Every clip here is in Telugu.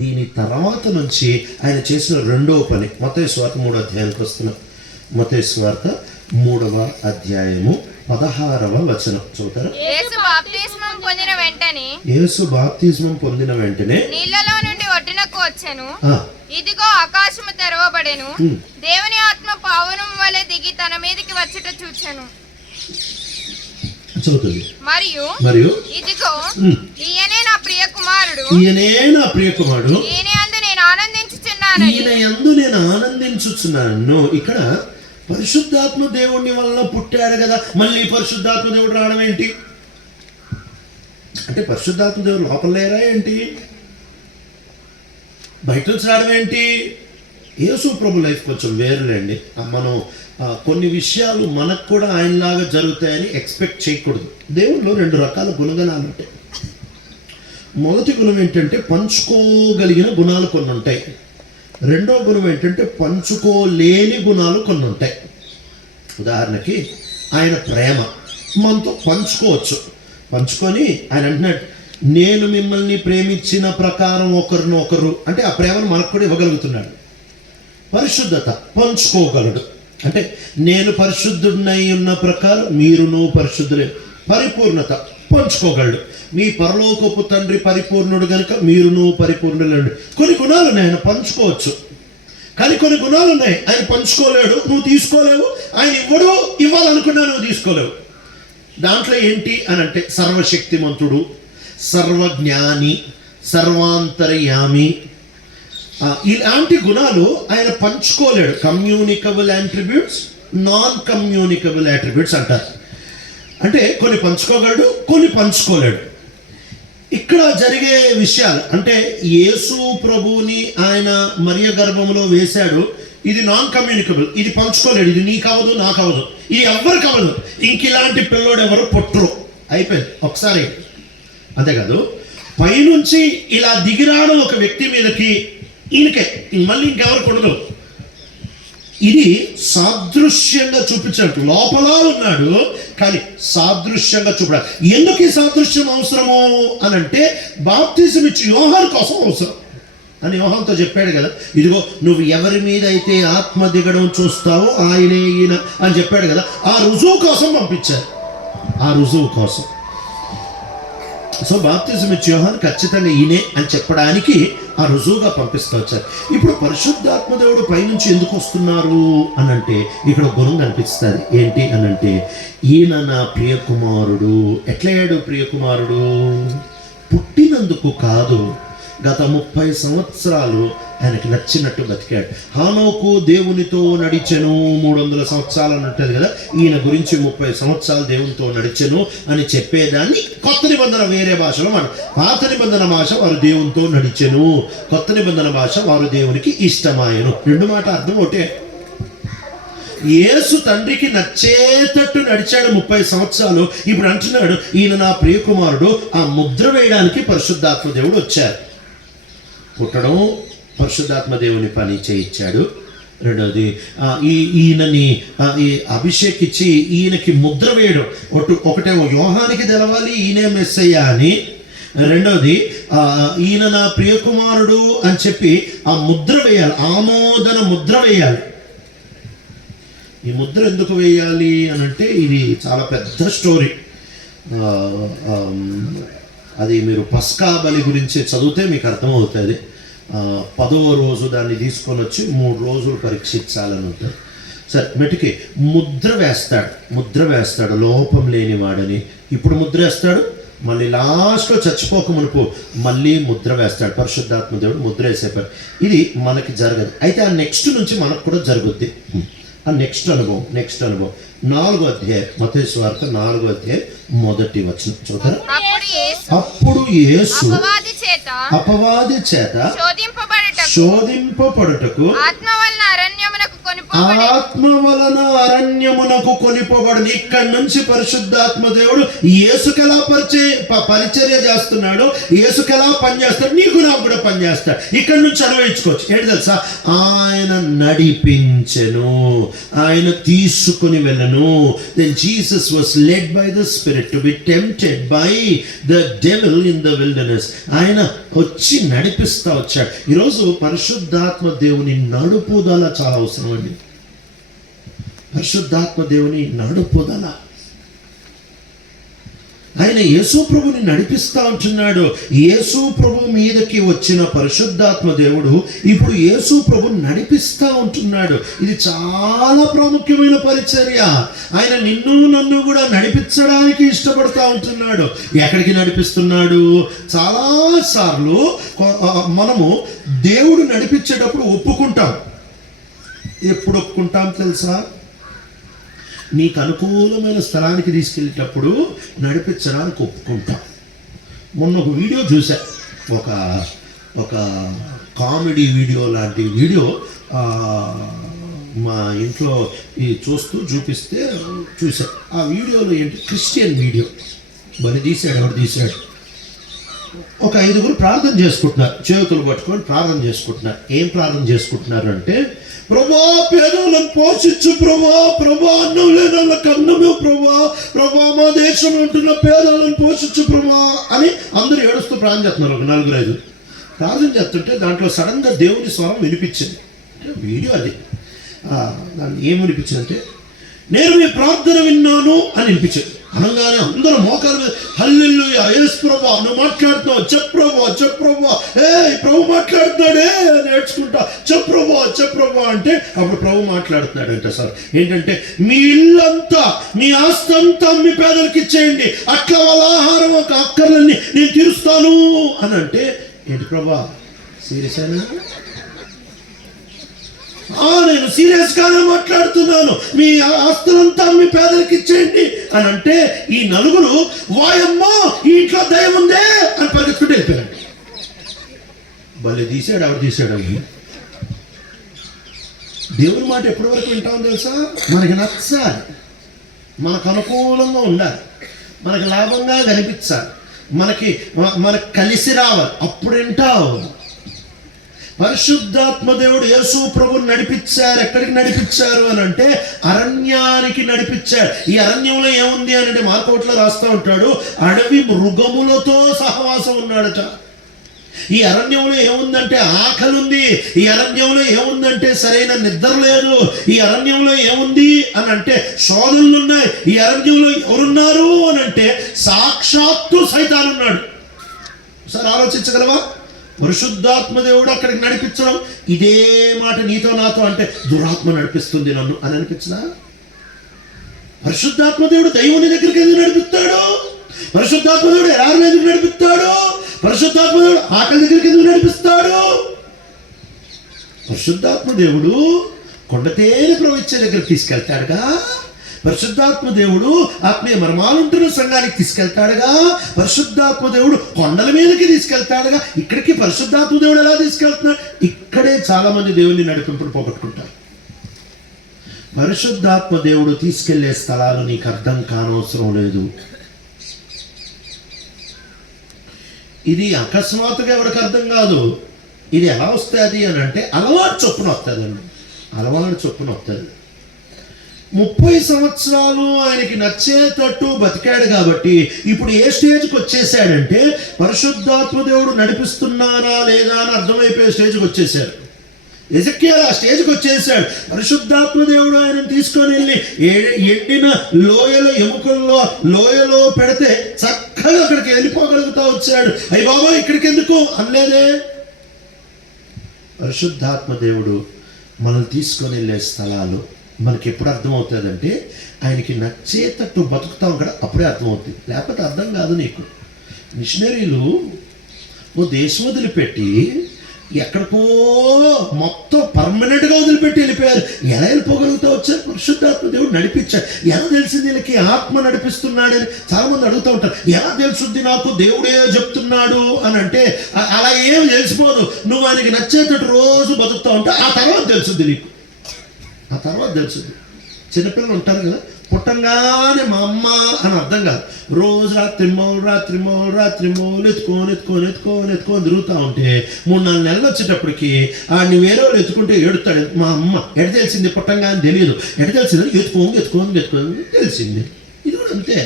దీని తర్వాత నుంచి ఆయన చేసిన రెండవ పని మత్తయి సువార్త 3వ అధ్యాయానికి వస్తున్నాం. మత్తయి సువార్త 3వ అధ్యాయము 16వ వచనం చదువుతారా? యేసు బాప్తిస్మం పొందిన వెంటనే నీళ్లలో నుండి ఒడ్డునకు వచ్చెను. ఇదిగో ఆకాశము తెరవబడెను. దేవుని ఆత్మ పావురం వలె దిగి తన మీదకి వచ్చుట చూచెను. మరియు ఇదిగో ఈయనే నా ప్రియ కుమారుడు, ఈయన యందు నేను ఆనందించుచున్నాను. ఇక్కడ పరిశుద్ధాత్మ దేవుని వల్ల పుట్టాడు కదా, మళ్ళీ పరిశుద్ధాత్మ దేవుడు రావడం ఏంటి అంటే పరిశుద్ధాత్మ దేవుడు లోపల లేరా ఏంటి, బయట నుంచి రావడం ఏంటి? యేసు ప్రభు లైఫ్ కొంచెం వేరులేండి. మనం కొన్ని విషయాలు మనకు కూడా ఆయనలాగా జరుగుతాయని ఎక్స్పెక్ట్ చేయకూడదు. దేవుడిలో 2 రకాల గుణగణాలు ఉంటాయి. మొదటి గుణం ఏంటంటే పంచుకోగలిగిన గుణాలు కొన్ని ఉంటాయి. రెండో గుణం ఏంటంటే పంచుకోలేని గుణాలు కొన్ని ఉంటాయి. ఉదాహరణకి ఆయన ప్రేమ మనతో పంచుకోవచ్చు. పంచుకొని ఆయన అంటున్నాడు, నేను మిమ్మల్ని ప్రేమించిన ప్రకారం ఒకరినొకరు అంటే ఆ ప్రేమను మనకు కూడా ఇవ్వగలుగుతున్నాడు. పరిశుద్ధత పంచుకోగలడు అంటే నేను పరిశుద్ధుడినై ఉన్న ప్రకారం మీరును పరిశుద్ధులే. పరిపూర్ణత పంచుకోగలడు. మీ పరలోకపు తండ్రి పరిపూర్ణుడు కనుక మీరును పరిపూర్ణులండి. కొన్ని గుణాలు ఉన్నాయి, ఆయన పంచుకోవచ్చు. కానీ కొన్ని గుణాలు ఉన్నాయి ఆయన పంచుకోలేడు, నువ్వు తీసుకోలేవు. ఆయన ఇవ్వాలనుకున్నా నువ్వు తీసుకోలేవు. దాంట్లో ఏంటి అని అంటే సర్వశక్తిమంతుడు, సర్వజ్ఞాని, సర్వాంతర్యామి, ఇలాంటి గుణాలు ఆయన పంచుకోలేడు. Communicable attributes, non communicable attributes అంటారు. అంటే కొన్ని పంచుకోగలడు, కొన్ని పంచుకోలేడు. ఇక్కడ జరిగే విషయాలు అంటే యేసు ప్రభువుని ఆయన మరియ గర్భంలో వేశాడు. ఇది నాన్ కమ్యూనికబుల్, ఇది పంచుకోలేడు. ఇది నీకవదు, నాకవదు, ఇది ఎవ్వరికి అవ్వదు. ఇంక ఇలాంటి పిల్లోడు ఎవరు పుట్టరు, అయిపోయింది ఒకసారి. అంతేకాదు పైనుంచి ఇలా దిగిరావడం ఒక వ్యక్తి మీదకి ఈయనకే, మళ్ళీ ఇంకెవరికి ఉండదు. ఇది సాదృశ్యంగా చూపించాడు. లోపల ఉన్నాడు కానీ సాదృశ్యంగా చూపడాలి. ఎందుకు ఈ సాదృశ్యం అవసరము అని అంటే బాప్తిజం ఇచ్చి యోహాను కోసం అవసరం అని యోహానుతో చెప్పాడు కదా. ఇదిగో నువ్వు ఎవరి మీద అయితే ఆత్మ దిగడం చూస్తావో ఆయనే ఈయన అని చెప్పాడు కదా. ఆ రుజువు కోసం పంపించారు, ఆ రుజువు కోసం. సో బాప్తిజం ఇచ్చి యోహాను ఖచ్చితంగా ఈయనే అని చెప్పడానికి ఆ రుజువుగా పంపిస్తూ వచ్చారు. ఇప్పుడు పరిశుద్ధాత్మ దేవుడు పైనుంచి ఎందుకు వస్తున్నారు అని అంటే ఇక్కడ గుణం కనిపిస్తుంది. ఏంటి అని అంటే ఈయన నా ప్రియకుమారుడు. ఎట్లయ్యాడు ప్రియకుమారుడు? పుట్టినందుకు కాదు, గత 30 సంవత్సరాలు ఆయనకి నచ్చినట్టు బతికాడు. హానోకు దేవునితో నడిచెను 300 సంవత్సరాలు అని ఉంటుంది కదా. ఈయన గురించి 30 సంవత్సరాలు దేవునితో నడిచెను అని చెప్పేదాన్ని కొత్త నిబంధన వేరే భాషలో మనం, పాత నిబంధన భాష వారు దేవునితో నడిచెను, కొత్త నిబంధన భాష వారు దేవునికి ఇష్టమాయను. 2 మాట అర్థం ఒకటే. యేసు తండ్రికి నచ్చేటట్టు నడిచాడు 30 సంవత్సరాలు. ఇప్పుడు అంటున్నాడు ఈయన నా ప్రియకుమారుడు. ఆ ముద్ర వేయడానికి పరిశుద్ధాత్మ దేవుడు వచ్చారు. పుట్టడం పరిశుద్ధాత్మ దేవుని పని చేయించాడు. రెండవది ఈయనని అభిషేకించి ఈయనకి ముద్ర వేయడం. ఒకటేమో యోహానికి తెలవాలి ఈయనే మెస్సయ్య అని. రెండవది ఈయన నా ప్రియకుమారుడు అని చెప్పి ఆ ముద్ర వేయాలి, ఆమోదన ముద్ర వేయాలి. ఈ ముద్ర ఎందుకు వేయాలి అని అంటే ఇది చాలా పెద్ద స్టోరీ. అది మీరు పస్కా బలి గురించి చదివితే మీకు అర్థమవుతుంది. 10వ రోజు దాన్ని తీసుకొని వచ్చి 3 రోజులు పరీక్షించాలని ఉంటుంది. సరే మెటికి ముద్ర వేస్తాడు లోపం లేనివాడని. ఇప్పుడు ముద్ర వేస్తాడు, మళ్ళీ లాస్ట్లో చచ్చిపోక మునుపు మళ్ళీ ముద్ర వేస్తాడు. పరిశుద్ధాత్మ దేవుడు ముద్ర వేసేపారు. ఇది మనకి జరగదు. అయితే ఆ నెక్స్ట్ నుంచి మనకు కూడా జరుగుద్ది. ఆ నెక్స్ట్ అనుభవం 4వ అధ్యాయం మత్తయి సువార్త 4వ అధ్యాయం 1వ వచనం చూద్దాం. అప్పుడు యేసు అపవాది చేత శోధింపబడుటకు ఆత్మ వలన అరణ్యమునకు కొనిపోబడు. ఇక్కడి నుంచి పరిశుద్ధాత్మ దేవుడు యేసుకెలా పరిచర్య చేస్తున్నాడు, యేసుకెలా పనిచేస్తాడు, నీకు నాకు కూడా పనిచేస్తాడు. ఇక్కడి నుంచి అనుభవించుకోవచ్చు. ఏంటి తెలుసా? ఆయన నడిపించెను, ఆయన తీసుకుని వెళ్ళను. Then Jesus was led by the Spirit to be tempted by the devil in the wilderness. ఆయన వచ్చి నడిపిస్తా వచ్చాడు. ఈరోజు పరిశుద్ధాత్మ దేవుని నడుపుదల చాలా అవసరం అండి. పరిశుద్ధాత్మ దేవుని నడుపుదల. ఆయన యేసు ప్రభుని నడిపిస్తా ఉంటున్నాడు. యేసు ప్రభు మీదకి వచ్చిన పరిశుద్ధాత్మ దేవుడు ఇప్పుడు యేసు ప్రభుని నడిపిస్తా ఉంటున్నాడు. ఇది చాలా ప్రాముఖ్యమైన పరిచర్య. ఆయన నిన్ను నన్ను కూడా నడిపించడానికి ఇష్టపడతా ఉంటున్నాడు. ఎక్కడికి నడిపిస్తున్నాడు? చాలా సార్లు మనము దేవుడు నడిపించేటప్పుడు ఒప్పుకుంటాం. ఎప్పుడు ఒప్పుకుంటాం తెలుసా? నీకు అనుకూలమైన స్థలానికి తీసుకెళ్ళేటప్పుడు నడిపించడానికి ఒప్పుకుంటాం. మొన్న ఒక వీడియో చూసా, ఒక కామెడీ వీడియో లాంటి వీడియో మా ఇంట్లో చూపిస్తే చూసా. ఆ వీడియోలో ఏంటి, క్రిస్టియన్ వీడియో. మరి తీశాడు, ఎవరు తీశాడు? ఒక 5గురు ప్రార్థన చేసుకుంటున్నారు, చేతులు పట్టుకొని ప్రార్థన చేసుకుంటున్నారు. ఏం ప్రార్థన చేసుకుంటున్నారు అంటే, ప్రభా పేదలను పోషించు ప్రభా, ప్రభా అన్నం లేని వాళ్ళకి అన్నమే ప్రభా, ప్రభా మా దేశంలో ఉంటున్న పేదలను పోషించు ప్రభా అని అందరూ ఏడుస్తూ ప్రార్థన చేస్తున్నారు. ఒక 4-5 ప్రార్థన చేస్తుంటే దాంట్లో సడన్గా దేవుని స్వరం వినిపించింది. వీడియో అది. దాన్ని ఏం వినిపించింది అంటే, నేను మీ ప్రార్థన విన్నాను అని వినిపించింది. అనగానే అందరూ మోకాల మీద హల్లెలూయా, యేసు ప్రభువా నువ్వు మాట్లాడుతున్నావు, చెప్పు ప్రభువా, ప్రభు మాట్లాడుతున్నాడే నేర్చుకుంటా, చెప్పు ప్రభువా అంటే అప్పుడు ప్రభు మాట్లాడుతున్నాడంట. సార్ ఏంటంటే, మీ ఇల్లంతా మీ ఆస్తి అంతా మీ పేదలకు ఇచ్చేయండి, అట్లా వాళ్ళ ఆహారం ఒక అక్కర్లన్నీ నేను తీరుస్తాను అని అంటే, ఏంటి ప్రభా సీరియస్ అయినా? నేను సీరియస్ గానే మాట్లాడుతున్నాను, మీ ఆస్తులంతా మీ పేదలకు ఇచ్చేయండి అని అంటే, ఈ 4 వాయమ్మో ఈ ఇంట్లో దయ్యం ఉందే అని పరిగెత్తుకుంటూ వెళ్ళిపోయాడు. భలే తీసాడు. ఎవరు తీసాడు? దేవుని మాట ఎప్పటి వరకు వింటామో తెలుసా? మనకి నచ్చాలి, మనకు అనుకూలంగా ఉండాలి, మనకి లాభంగా కనిపించాలి, మనకి కలిసి రావాలి, అప్పుడు వింటావు. పరిశుద్ధాత్మ దేవుడు యేసు ప్రభుని నడిపించారు. ఎక్కడికి నడిపించారు అని అంటే, అరణ్యానికి నడిపించారు. ఈ అరణ్యంలో ఏముంది అని అంటే, మార్కోట్లో రాస్తూ ఉంటాడు, అడవి మృగములతో సహవాసం ఉన్నాడట. ఈ అరణ్యంలో ఏముందంటే ఆకలి ఉంది. ఈ అరణ్యంలో ఏముందంటే సరైన నిద్ర లేదు. ఈ అరణ్యంలో ఏముంది అని అంటే శోధనలు ఉన్నాయి. ఈ అరణ్యంలో ఎవరున్నారు అని అంటే సాక్షాత్తు సైతాను ఉన్నాడు. ఒకసారి ఆలోచించగలవా? పరిశుద్ధాత్మ దేవుడు అక్కడికి నడిపించడం. ఇదే మాట నీతో నాతో అంటే, దురాత్మ నడిపిస్తుంది నన్ను అని అనిపించదా? పరిశుద్ధాత్మ దేవుడు దైవుని దగ్గరికి ఎందుకు నడిపిస్తాడు? పరిశుద్ధాత్మ దేవుడు ఎలాగ ఎందుకు నడిపిస్తాడు? పరిశుద్ధాత్మ దేవుడు ఆకలి దగ్గరికి ఎందుకు నడిపిస్తాడు? పరిశుద్ధాత్మ దేవుడు కొండతేనె ప్రవహించే దగ్గరికి తీసుకెళ్తాడుగా. పరిశుద్ధాత్మ దేవుడు ఆత్మీయ మర్మాలుంటున్న సంఘానికి తీసుకెళ్తాడుగా. పరిశుద్ధాత్మ దేవుడు కొండల మీదకి తీసుకెళ్తాడుగా. ఇక్కడికి పరిశుద్ధాత్మ దేవుడు ఎలా తీసుకెళ్తున్నాడు? ఇక్కడే చాలా మంది దేవుని నడిపింపుడు పోగొట్టుకుంటారు. పరిశుద్ధాత్మ దేవుడు తీసుకెళ్లే స్థలాలు నీకు అర్థం కానవసరం లేదు. ఇది అకస్మాత్తుగా ఎవరికి అర్థం కాదు. ఇది ఎలా వస్తుంది అని అంటే, అలవాటు చొప్పున వస్తుందండి. అలవాటు చొప్పున వస్తుంది. 30 సంవత్సరాలు ఆయనకి నచ్చేటట్టు బతికాడు కాబట్టి ఇప్పుడు ఏ స్టేజ్కి వచ్చేసాడంటే, పరిశుద్ధాత్మ దేవుడు నడిపిస్తున్నారా లేదా అని అర్థమైపోయే స్టేజ్కి వచ్చేసాడు. ఎజెక్కియా ఆ స్టేజ్కి వచ్చేసాడు. పరిశుద్ధాత్మ దేవుడు ఆయన తీసుకొని వెళ్ళి ఎండిన లోయలో పెడితే చక్కగా అక్కడికి వెళ్ళిపోగలుగుతా వచ్చాడు. అయ్య బాబా ఇక్కడికి ఎందుకు అనలేదే. పరిశుద్ధాత్మ దేవుడు మనల్ని తీసుకొని వెళ్ళే స్థలాలు మనకి ఎప్పుడు అర్థమవుతుందంటే, ఆయనకి నచ్చేటట్టు బతుకుతాం కదా, అప్పుడే అర్థమవుతుంది. లేకపోతే అర్థం కాదు నీకు. మిషనరీలు ఓ దేశం వదిలిపెట్టి ఎక్కడికో మొత్తం పర్మనెంట్గా వదిలిపెట్టి వెళ్ళిపోయారు. ఎలా వెళ్ళిపోగలుగుతా వచ్చారు? పరిశుద్ధాత్మ దేవుడు నడిపించాడు. ఎలా తెలిసింది వీళ్ళకి ఆత్మ నడిపిస్తున్నాడని చాలా మంది అడుగుతూ ఉంటారు. ఎలా తెలుసుద్ది నాకు దేవుడే చెప్తున్నాడు అని అంటే, అలా ఏం తెలిసిపోదు. నువ్వు ఆయనకి నచ్చేటట్టు రోజు బతుకుతూ ఉంటే ఆ తర్వాత తెలుసుద్ది నీకు. ఆ తర్వాత తెలుసుద్ది. చిన్నపిల్లలు ఉంటారు కదా, పుట్టంగానే మా అమ్మ అని అర్థం కాదు. రోజు రాత్రి మౌలు ఎత్తుకొని తిరుగుతూ ఉంటే 3-4 నెలలు వచ్చేటప్పటికి ఆడిని వేరే వాళ్ళు ఎత్తుకుంటే ఏడుతాడు. మా అమ్మ ఎడ తెలిసింది పుట్టంగా అని తెలియదు. ఎడ తెలిసిందని ఎత్తుకోని తెలిసింది. ఇది కూడా అంతే.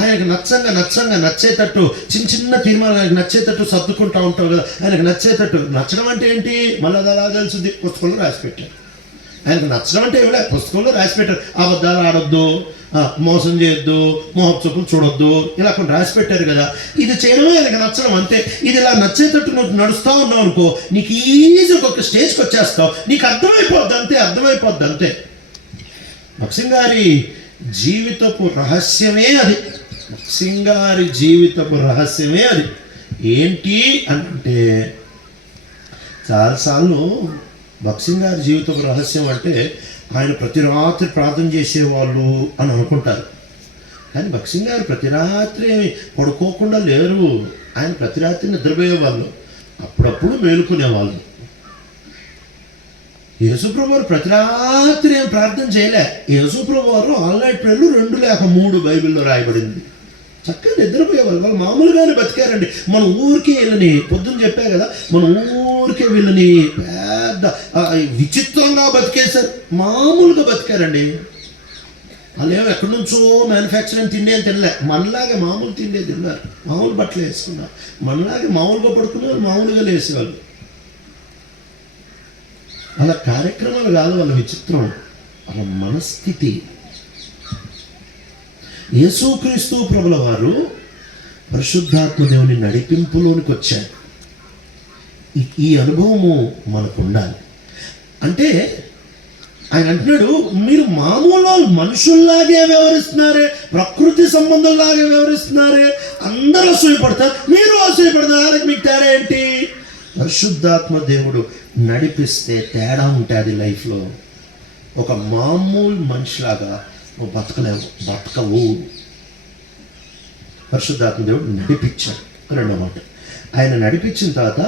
ఆయనకు నచ్చేటట్టు చిన్న తీర్మానాలు ఆయనకు నచ్చేటట్టు సర్దుకుంటూ ఉంటావు కదా. ఆయనకు నచ్చేటట్టు నచ్చడం అంటే ఏంటి? మళ్ళీ అది అలా తెలుస్తుంది, పుస్తకంలో రాసి పెట్టారు. ఆయనకు నచ్చడం అంటే ఏమిలే, పుస్తకంలో రాసి పెట్టారు. అబద్ధాలు ఆడొద్దు, మోసం చేయొద్దు, మోహపు చూపులు చూడొద్దు, ఇలా కొన్ని రాసి పెట్టారు కదా. ఇది చేయడమే ఆయనకు నచ్చడం అంతే. ఇది ఇలా నచ్చేటట్టు నువ్వు నడుస్తూ ఉన్నావు అనుకో, నీకు ఈజీగా ఒక స్టేజ్కి వచ్చేస్తావు, నీకు అర్థమైపోద్ది అంతే. భక్సింగ్ గారి జీవితపు రహస్యమే అది. ఏంటి అంటే, చాలాసార్లు భక్సింగ్ గారి జీవితపు రహస్యం అంటే ఆయన ప్రతి రాత్రి ప్రార్థన చేసేవాళ్ళు అని అనుకుంటారు. కానీ భక్సింగ్ గారు ప్రతి రాత్రి పడుకోకుండా లేరు. ఆయన ప్రతి రాత్రి నిద్రపోయేవాళ్ళు, అప్పుడప్పుడు మేలుకునేవాళ్ళు. యేసుప్రభు వారు ప్రతి రాత్రి ఏం ప్రార్థన చేయలే. యేసుప్రభు వారు ఆల్ నైట్ ప్రేయర్లు 2 లేక 3 బైబిల్లో రాయబడింది. చక్కగా నిద్రపోయేవాళ్ళు. వాళ్ళు మామూలుగానే బతికారండి. మన ఊరికే వీళ్ళని పొద్దున్న చెప్పా కదా, మన ఊరికే వీళ్ళని పెద్ద విచిత్రంగా బతికేశారు. మామూలుగా బతికారండి. వాళ్ళు ఏమో ఎక్కడి నుంచో మ్యానుఫ్యాక్చరింగ్ తిండి అని తినలే. మనలాగే మామూలు తిండే తిన్నారు, మామూలు బట్టలు వేసుకున్నారు, మనలాగే మామూలుగా పడుకున్నారు, మామూలుగా లేసేవాళ్ళు. వాళ్ళ కార్యక్రమాలు కాదు, వాళ్ళ విచిత్రం, వాళ్ళ మనస్థితి. యేసుక్రీస్తు ప్రభుల వారు పరిశుద్ధాత్మ దేవుని నడిపింపులోనికి వచ్చారు. ఈ అనుభవము మనకు ఉండాలి. అంటే ఆయన అంటున్నాడు, మీరు మామూలు మనుషుల్లాగే వ్యవహరిస్తున్నారే, ప్రకృతి సంబంధంలాగే వ్యవహరిస్తున్నారే, అందరూ అసూయపడతారు, మీరు అసూయపడతారు, మీకు తేడా ఏంటి? పరిశుద్ధాత్మ దేవుడు నడిపిస్తే తేడా ఉంటుంది లైఫ్లో. ఒక మామూలు మనిషిలాగా నువ్వు బతకవు. పరిశుద్ధాత్మ దేవుడు నడిపించాడు. రెండో మాట, ఆయన నడిపించిన తర్వాత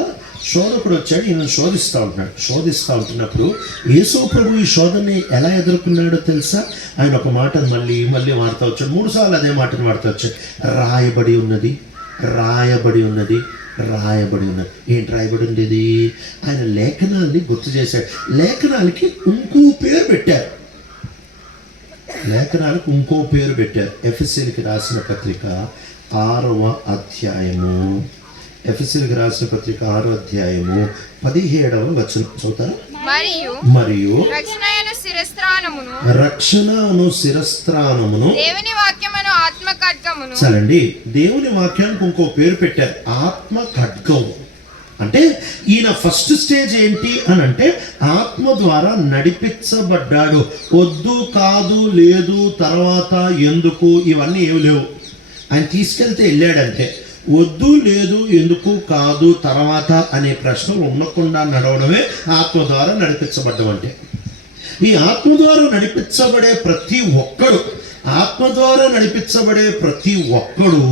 శోధకుడు వచ్చాడు, ఈయన శోధిస్తూ ఉంటున్నప్పుడు యేసు ప్రభు ఈ శోధనని ఎలా ఎదుర్కొన్నాడో తెలుసా? ఆయన ఒక మాటను మళ్ళీ వాడుతూ వచ్చాడు. 3 సార్లు అదే మాటను వాడుతూ వచ్చాడు. రాయబడి ఉన్నది. ఏంటి రాయబడి ఉండేది? ఆయన లేఖనాల్ని గుర్తు చేశాడు. లేఖనాలకి ఇంకో పేరు పెట్టారు. ఎఫెసీయులకు రాసిన పత్రిక 6వ అధ్యాయము 6వ అధ్యాయము 17వ వచనం చదువుతారా? మరియు రక్షణను శిరస్త్రాణమును దేవుని వాక్యమును ఆత్మ ఖడ్గమును. చాలండి, దేవుని వాక్యానికి ఇంకో పేరు పెట్టారు, ఆత్మ ఖడ్గము. అంటే ఈయన ఫస్ట్ స్టేజ్ ఏంటి అని అంటే, ఆత్మ ద్వారా నడిపించబడ్డాడు. వద్దు, కాదు, లేదు, తర్వాత, ఎందుకు, ఇవన్నీ ఏమి లేవు. ఆయన తీసుకెళ్తే వెళ్ళాడంటే వద్దు, లేదు, ఎందుకు, కాదు, తర్వాత అనే ప్రశ్నలు ఉండకుండా నడవడమే ఆత్మ ద్వారా నడిపించబడ్డం అంటే. ఈ ఆత్మ ద్వారా నడిపించబడే ప్రతి ఒక్కడు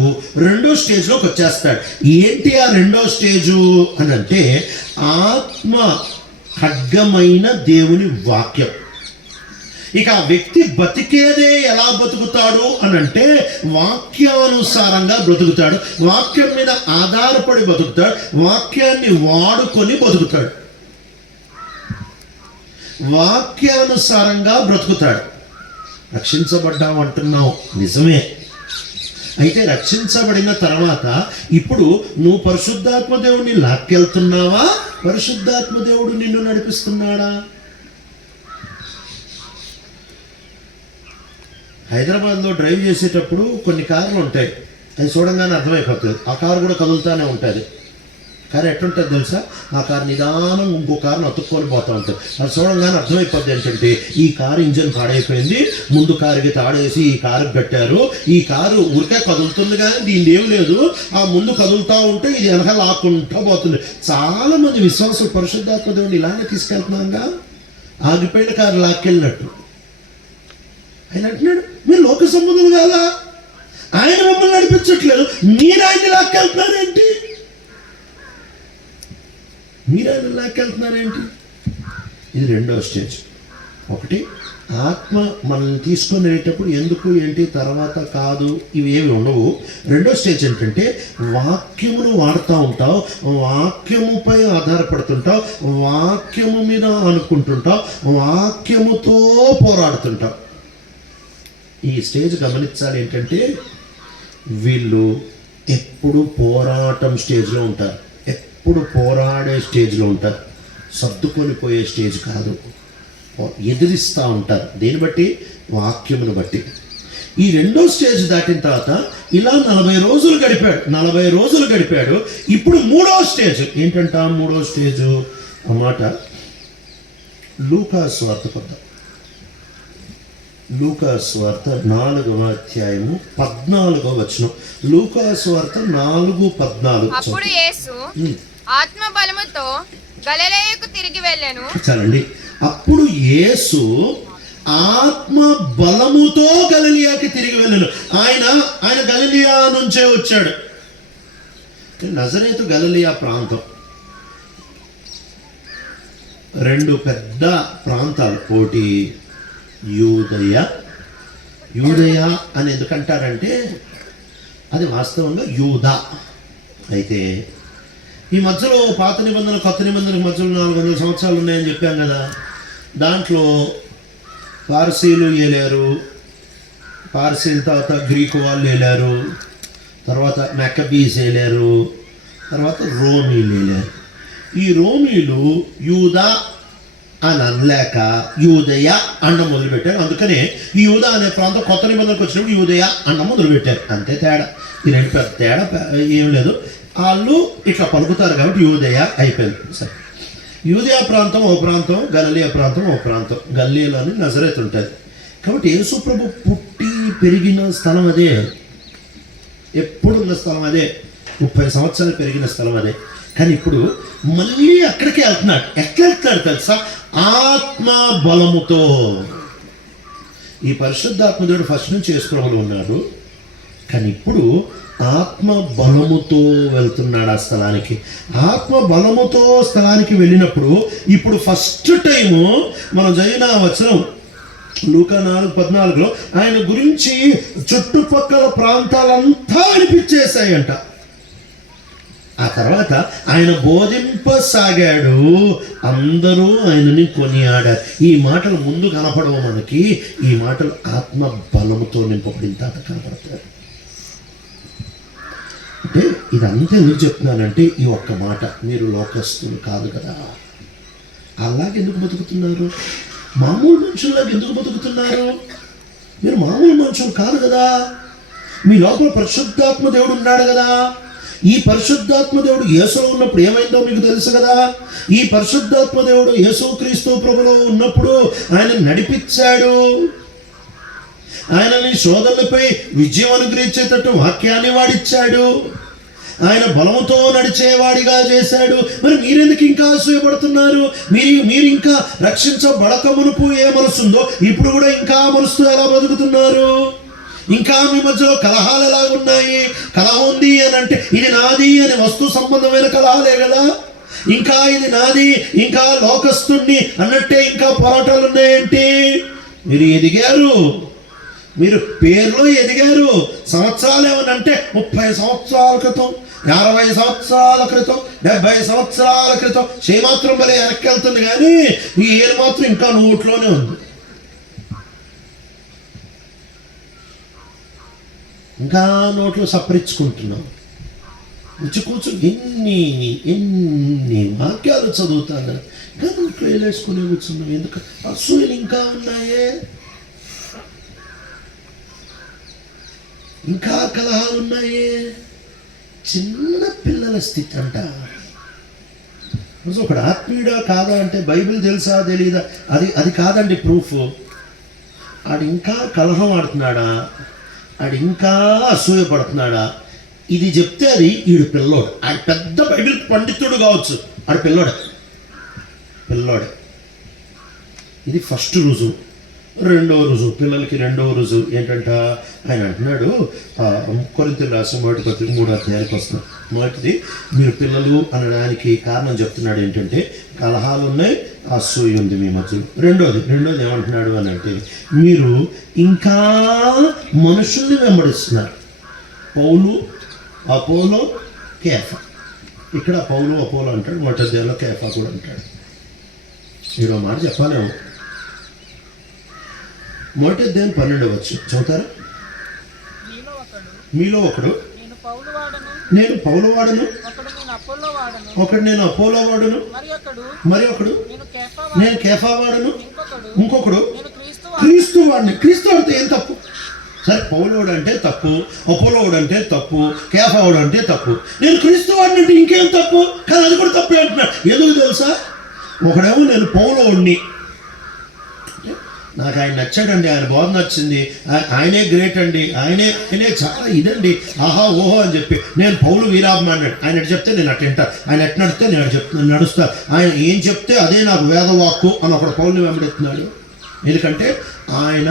రెండో స్టేజ్లోకి వచ్చేస్తాడు. ఏంటి ఆ రెండో స్టేజు అని అంటే, ఆత్మ ఖడ్గమైన దేవుని వాక్యం. ఇక ఆ వ్యక్తి బతికేదే ఎలా బతుకుతాడు అని అంటే, వాక్యానుసారంగా బ్రతుకుతాడు, వాక్యం మీద ఆధారపడి బతుకుతాడు, వాక్యాన్ని వాడుకొని బతుకుతాడు, వాక్యానుసారంగా బ్రతుకుతాడు. రక్షించబడ్డావు అంటున్నావు, నిజమే. అయితే రక్షించబడిన తర్వాత ఇప్పుడు నువ్వు పరిశుద్ధాత్మ దేవుడిని లాక్కెళ్తున్నావా? పరిశుద్ధాత్మ దేవుడు నిన్ను నడిపిస్తున్నాడా? హైదరాబాద్లో డ్రైవ్ చేసేటప్పుడు కొన్ని కార్లు ఉంటాయి, అది చూడంగానే అర్థమైపోతుంది. ఆ కారు కూడా కదులుతూనే ఉంటుంది. కారు ఎట్లుంటుంది తెలుసా? ఆ కారు నిదానం ఇంకో కారుని అతుక్కొని పోతూ ఉంటుంది. అది చూడంగానే అర్థమైపోద్ది ఏంటంటే, ఈ కారు ఇంజన్ పాడైపోయింది, ముందు కారుకి తాడేసి ఈ కారుకి పెట్టారు, ఈ కారు ఊరికే కదులుతుంది కానీ దీన్ని ఏం లేదు, ఆ ముందు కదులుతూ ఉంటే ఇది వెనక లాక్కుంటూ పోతుంది. చాలా మంది విశ్వాసులు పరిశుద్ధాత్మ దేవుడిని ఇలానే తీసుకెళ్తున్నాగా, ఆగిపోయిన కారు లాక్కెళ్ళినట్టు. ఆయన అంటున్నాడు, మీరు లోక సంబంధులు కాదా? ఆయన మమ్మల్ని నడిపించట్లేదు, మీరు ఆయన్ని లాక్కెళ్తున్నారేంటి? ఇది రెండవ స్టేజ్. ఒకటి, ఆత్మ మనల్ని తీసుకొని వెళ్ళేటప్పుడు ఎందుకు, ఏంటి, తర్వాత, కాదు, ఇవి ఏమి ఉండవు. రెండో స్టేజ్ ఏంటంటే, వాక్యమును వాడుతూ ఉంటావు, వాక్యముపై ఆధారపడుతుంటావు, వాక్యము మీద అనుకుంటుంటావు, వాక్యముతో పోరాడుతుంటావు. ఈ స్టేజ్ గమనించాలి. ఏంటంటే, వీళ్ళు ఎప్పుడు పోరాటం స్టేజ్లో ఉంటారు, ఎప్పుడు పోరాడే స్టేజ్లో ఉంటారు, సర్దుకొని పోయే స్టేజ్ కాదు, ఎదిరిస్తూ ఉంటారు. దేన్ని బట్టి? వాక్యమును బట్టి. ఈ రెండో స్టేజ్ దాటిన తర్వాత ఇలా 40 రోజులు గడిపాడు. ఇప్పుడు మూడో స్టేజ్ ఏంటంట? మూడో స్టేజ్ అన్నమాట లూకా సువార్త కొద్దాం. లూకా సువార్త 4వ అధ్యాయము 14వ వచనం. లూకా సువార్త 4:14. అప్పుడు యేసు ఆత్మ బలముతో గలిలయకు తిరిగి వెళ్ళెను. చాలండి. అప్పుడు యేసు ఆత్మ బలముతో గలిలయకి తిరిగి వెళ్ళెను. ఆయన గలిలయ నుంచే వచ్చాడు. నజరేతు గలిలయ ప్రాంతం, రెండు పెద్ద ప్రాంతాలు. ఒకటి యూదయ అని ఎందుకంటారంటే అది వాస్తవంగా యూదా. అయితే ఈ మధ్యలో పాత నిబంధన కొత్త నిబంధన మధ్యలో 400 సంవత్సరాలు ఉన్నాయని చెప్పాం కదా. దాంట్లో పార్సీలు ఏలారు, పార్సీల తర్వాత గ్రీకు వాళ్ళు ఏలారు, తర్వాత మెకబీస్ ఏలారు, తర్వాత రోమీలు ఏలారు. ఈ రోమీలు యూదా అని అనలేక యూదయ అన్న మొదలుపెట్టారు. అందుకనే ఈ యూదా అనే ప్రాంతం కొత్త నిబంధనకు వచ్చినప్పుడు యూదయ అన్న మొదలుపెట్టారు. అంతే తేడా. ఈ రెండు పెద్ద తేడా ఏం లేదు. వాళ్ళు ఇట్లా పలుకుతారు కాబట్టి యూదయ అయిపోయింది. సరే, యూదయ ప్రాంతం ఓ ప్రాంతం, గలిలయ ప్రాంతం ఓ ప్రాంతం. గలిలయలోని నజరేతు ఉంటుంది. కాబట్టి యేసు ప్రభు పుట్టి పెరిగిన స్థలం అదే, ఎప్పుడున్న స్థలం అదే, 30 సంవత్సరాలు పెరిగిన స్థలం అదే. కానీ ఇప్పుడు మళ్ళీ అక్కడికే వెళ్తున్నాడు. ఎట్లా వెళ్తున్నాడు తెలుసా? ఆత్మ బలముతో. ఈ పరిశుద్ధాత్మ దేవుడు ఫస్ట్ నుంచి యేసు ప్రభువులో ఉన్నాడు, కానీ ఇప్పుడు ఆత్మ బలముతో వెళ్తున్నాడు ఆ స్థలానికి. ఆత్మ బలముతో స్థలానికి వెళ్ళినప్పుడు ఇప్పుడు ఫస్ట్ టైము మనం చదివిన వచనం లూకా 4:14లో ఆయన గురించి చుట్టుపక్కల ప్రాంతాలంతా అనిపించేశాయంట. ఆ తర్వాత ఆయన బోధింపసాగాడు, అందరూ ఆయనని కొనియాడారు. ఈ మాటలు ముందు కనపడవు మనకి, ఈ మాటలు ఆత్మ బలముతో నింపబడిన తర్వాత కనపడతారు. అంటే ఇదంతా ఎందుకు చెప్తున్నానంటే ఈ ఒక్క మాట, మీరు లోకస్తులు కాదు కదా. అలాగే ఎందుకు బతుకుతున్నారు? మామూలు మనుషుల్లాగా ఎందుకు బతుకుతున్నారు? మీరు మామూలు మనుషులు కాదు కదా. మీ లోపల పరిశుద్ధాత్మ దేవుడు ఉన్నాడు కదా. ఈ పరిశుద్ధాత్మ దేవుడు యేసులో ఉన్నప్పుడు ఏమైందో మీకు తెలుసు కదా. ఈ పరిశుద్ధాత్మ దేవుడు యేసుక్రీస్తు ప్రభువులో ఉన్నప్పుడు ఆయన నడిపించాడు, ఆయనని శోధనలపై విజయం అనుగ్రహించేటట్టు వాక్యాన్ని వాడిచ్చాడు, ఆయన బలముతో నడిచేవాడిగా చేశాడు. మరి మీరెందుకు ఇంకా అసూయపడుతున్నారు? మీరు ఇంకా రక్షించబడక మునుపు ఏ మనసుందో ఇప్పుడు కూడా ఇంకా మనసుతో ఎలా బతుకుతున్నారు? ఇంకా మీ మధ్యలో కలహాలు ఎలాగున్నాయి? కలహం ఉంది అని అంటే ఇది నాది అనే వస్తు సంబంధమైన కలహాలే కదా. ఇంకా ఇది నాది, ఇంకా లోకస్తుణ్ణి అన్నట్టే ఇంకా పోరాటాలు ఉన్నాయేంటి? మీరు ఎదిగారు, మీరు పేరులో ఎదిగారు. సంవత్సరాలు ఏమనంటే 30 సంవత్సరాల క్రితం, 50 సంవత్సరాల క్రితం, 70 సంవత్సరాల క్రితం చేయమాత్రం వలె వెనక్కి వెళ్తుంది, కానీ ఈ ఏరు మాత్రం ఇంకా నోట్లోనే ఉంది. ఇంకా నోట్లో సపరించుకుంటున్నాం. కూర్చొని ఎన్ని వాక్యాలు చదువుతాను, ఇంకా నోట్లో వేలేసుకునే కూర్చున్నాం. ఎందుకు? అసూయలు ఇంకా ఉన్నాయే, ఇంకా కలహాలు ఉన్నాయే. చిన్న పిల్లల స్థితి అంట. ఒకడు ఆత్మీయుడా కాదా అంటే బైబిల్ తెలుసా తెలీదా అది కాదండి ప్రూఫ్. ఆడు ఇంకా కలహం ఆడుతున్నాడా, ఆడు ఇంకా అసూయపడుతున్నాడా, ఇది చెప్తే అది ఈడు పిల్లోడు. ఆడు పెద్ద బైబిల్ పండితుడు కావచ్చు, ఆడు పిల్లోడే. ఇది ఫస్ట్ రుజువు. రెండవ రుజువు, పిల్లలకి రెండవ రుజువు ఏంటంట? ఆయన అంటున్నాడు, కొరింథీయులకు రాసిన 1 పత్రిక 3వ అధ్యాయానికి వస్తున్నాం. మొదటిది, మీరు పిల్లలు అనడానికి కారణం చెప్తున్నాడు ఏంటంటే కలహాలు ఉన్నాయి, అసూయ ఉంది మీ మధ్యలో. రెండోది ఏమంటున్నాడు అని అంటే మీరు ఇంకా మనుషుల్ని వెంబడిస్తున్నారు. పౌలు, అపోలో, కేఫా. ఇక్కడ పౌలు, అపోలో అంటాడు, మొదటి అధ్యాయంలో కేఫా కూడా అంటాడు. మీరు మాట చెప్పాలేమో. మొదటి అధ్యాయం 12వ వచనం చదువుతారా? మీలో ఒకడు నేను పౌలు వాడను, నేను పౌలు వాడను, ఒకడు నేను అపోలో వాడను, ఒకడు నేను అపోలో వాడను, మరి ఒకడు నేను కేఫా నేను కేఫా వాడను, ఇంకొకడు ఇంకొకడు నేను క్రీస్తు క్రీస్తు వాడిని. క్రీస్తు వాడితే ఏం తప్పు? సరే, పౌలోడు అంటే తప్పు, అపోలోడు అంటే తప్పు, కేఫావుడు అంటే తప్పు, నేను క్రీస్తు వాడిని అంటే ఇంకేం తప్పు? కానీ అది కూడా తప్పే అంటున్నాడు. ఎందుకు తెలుసా? ఒకడేమో నేను పౌలోడిని, నాకు ఆయన నచ్చాడండి, ఆయన బోధ నచ్చింది, ఆయనే గ్రేట్ అండి, ఆయనే చాలా ఇదండి, ఆహా ఓహో అని చెప్పి నేను పౌలు వీరాభిమాని అన్నాడు. ఆయన ఎటు చెప్తే నేను అటు వింటా, ఆయన ఎటు నడితే నేను అటు నడుస్తా, ఆయన ఏం చెప్తే అదే నాకు వేదవాక్కు అని ఒకడు పౌలుని వెంబడెత్తున్నాడు. ఎందుకంటే ఆయన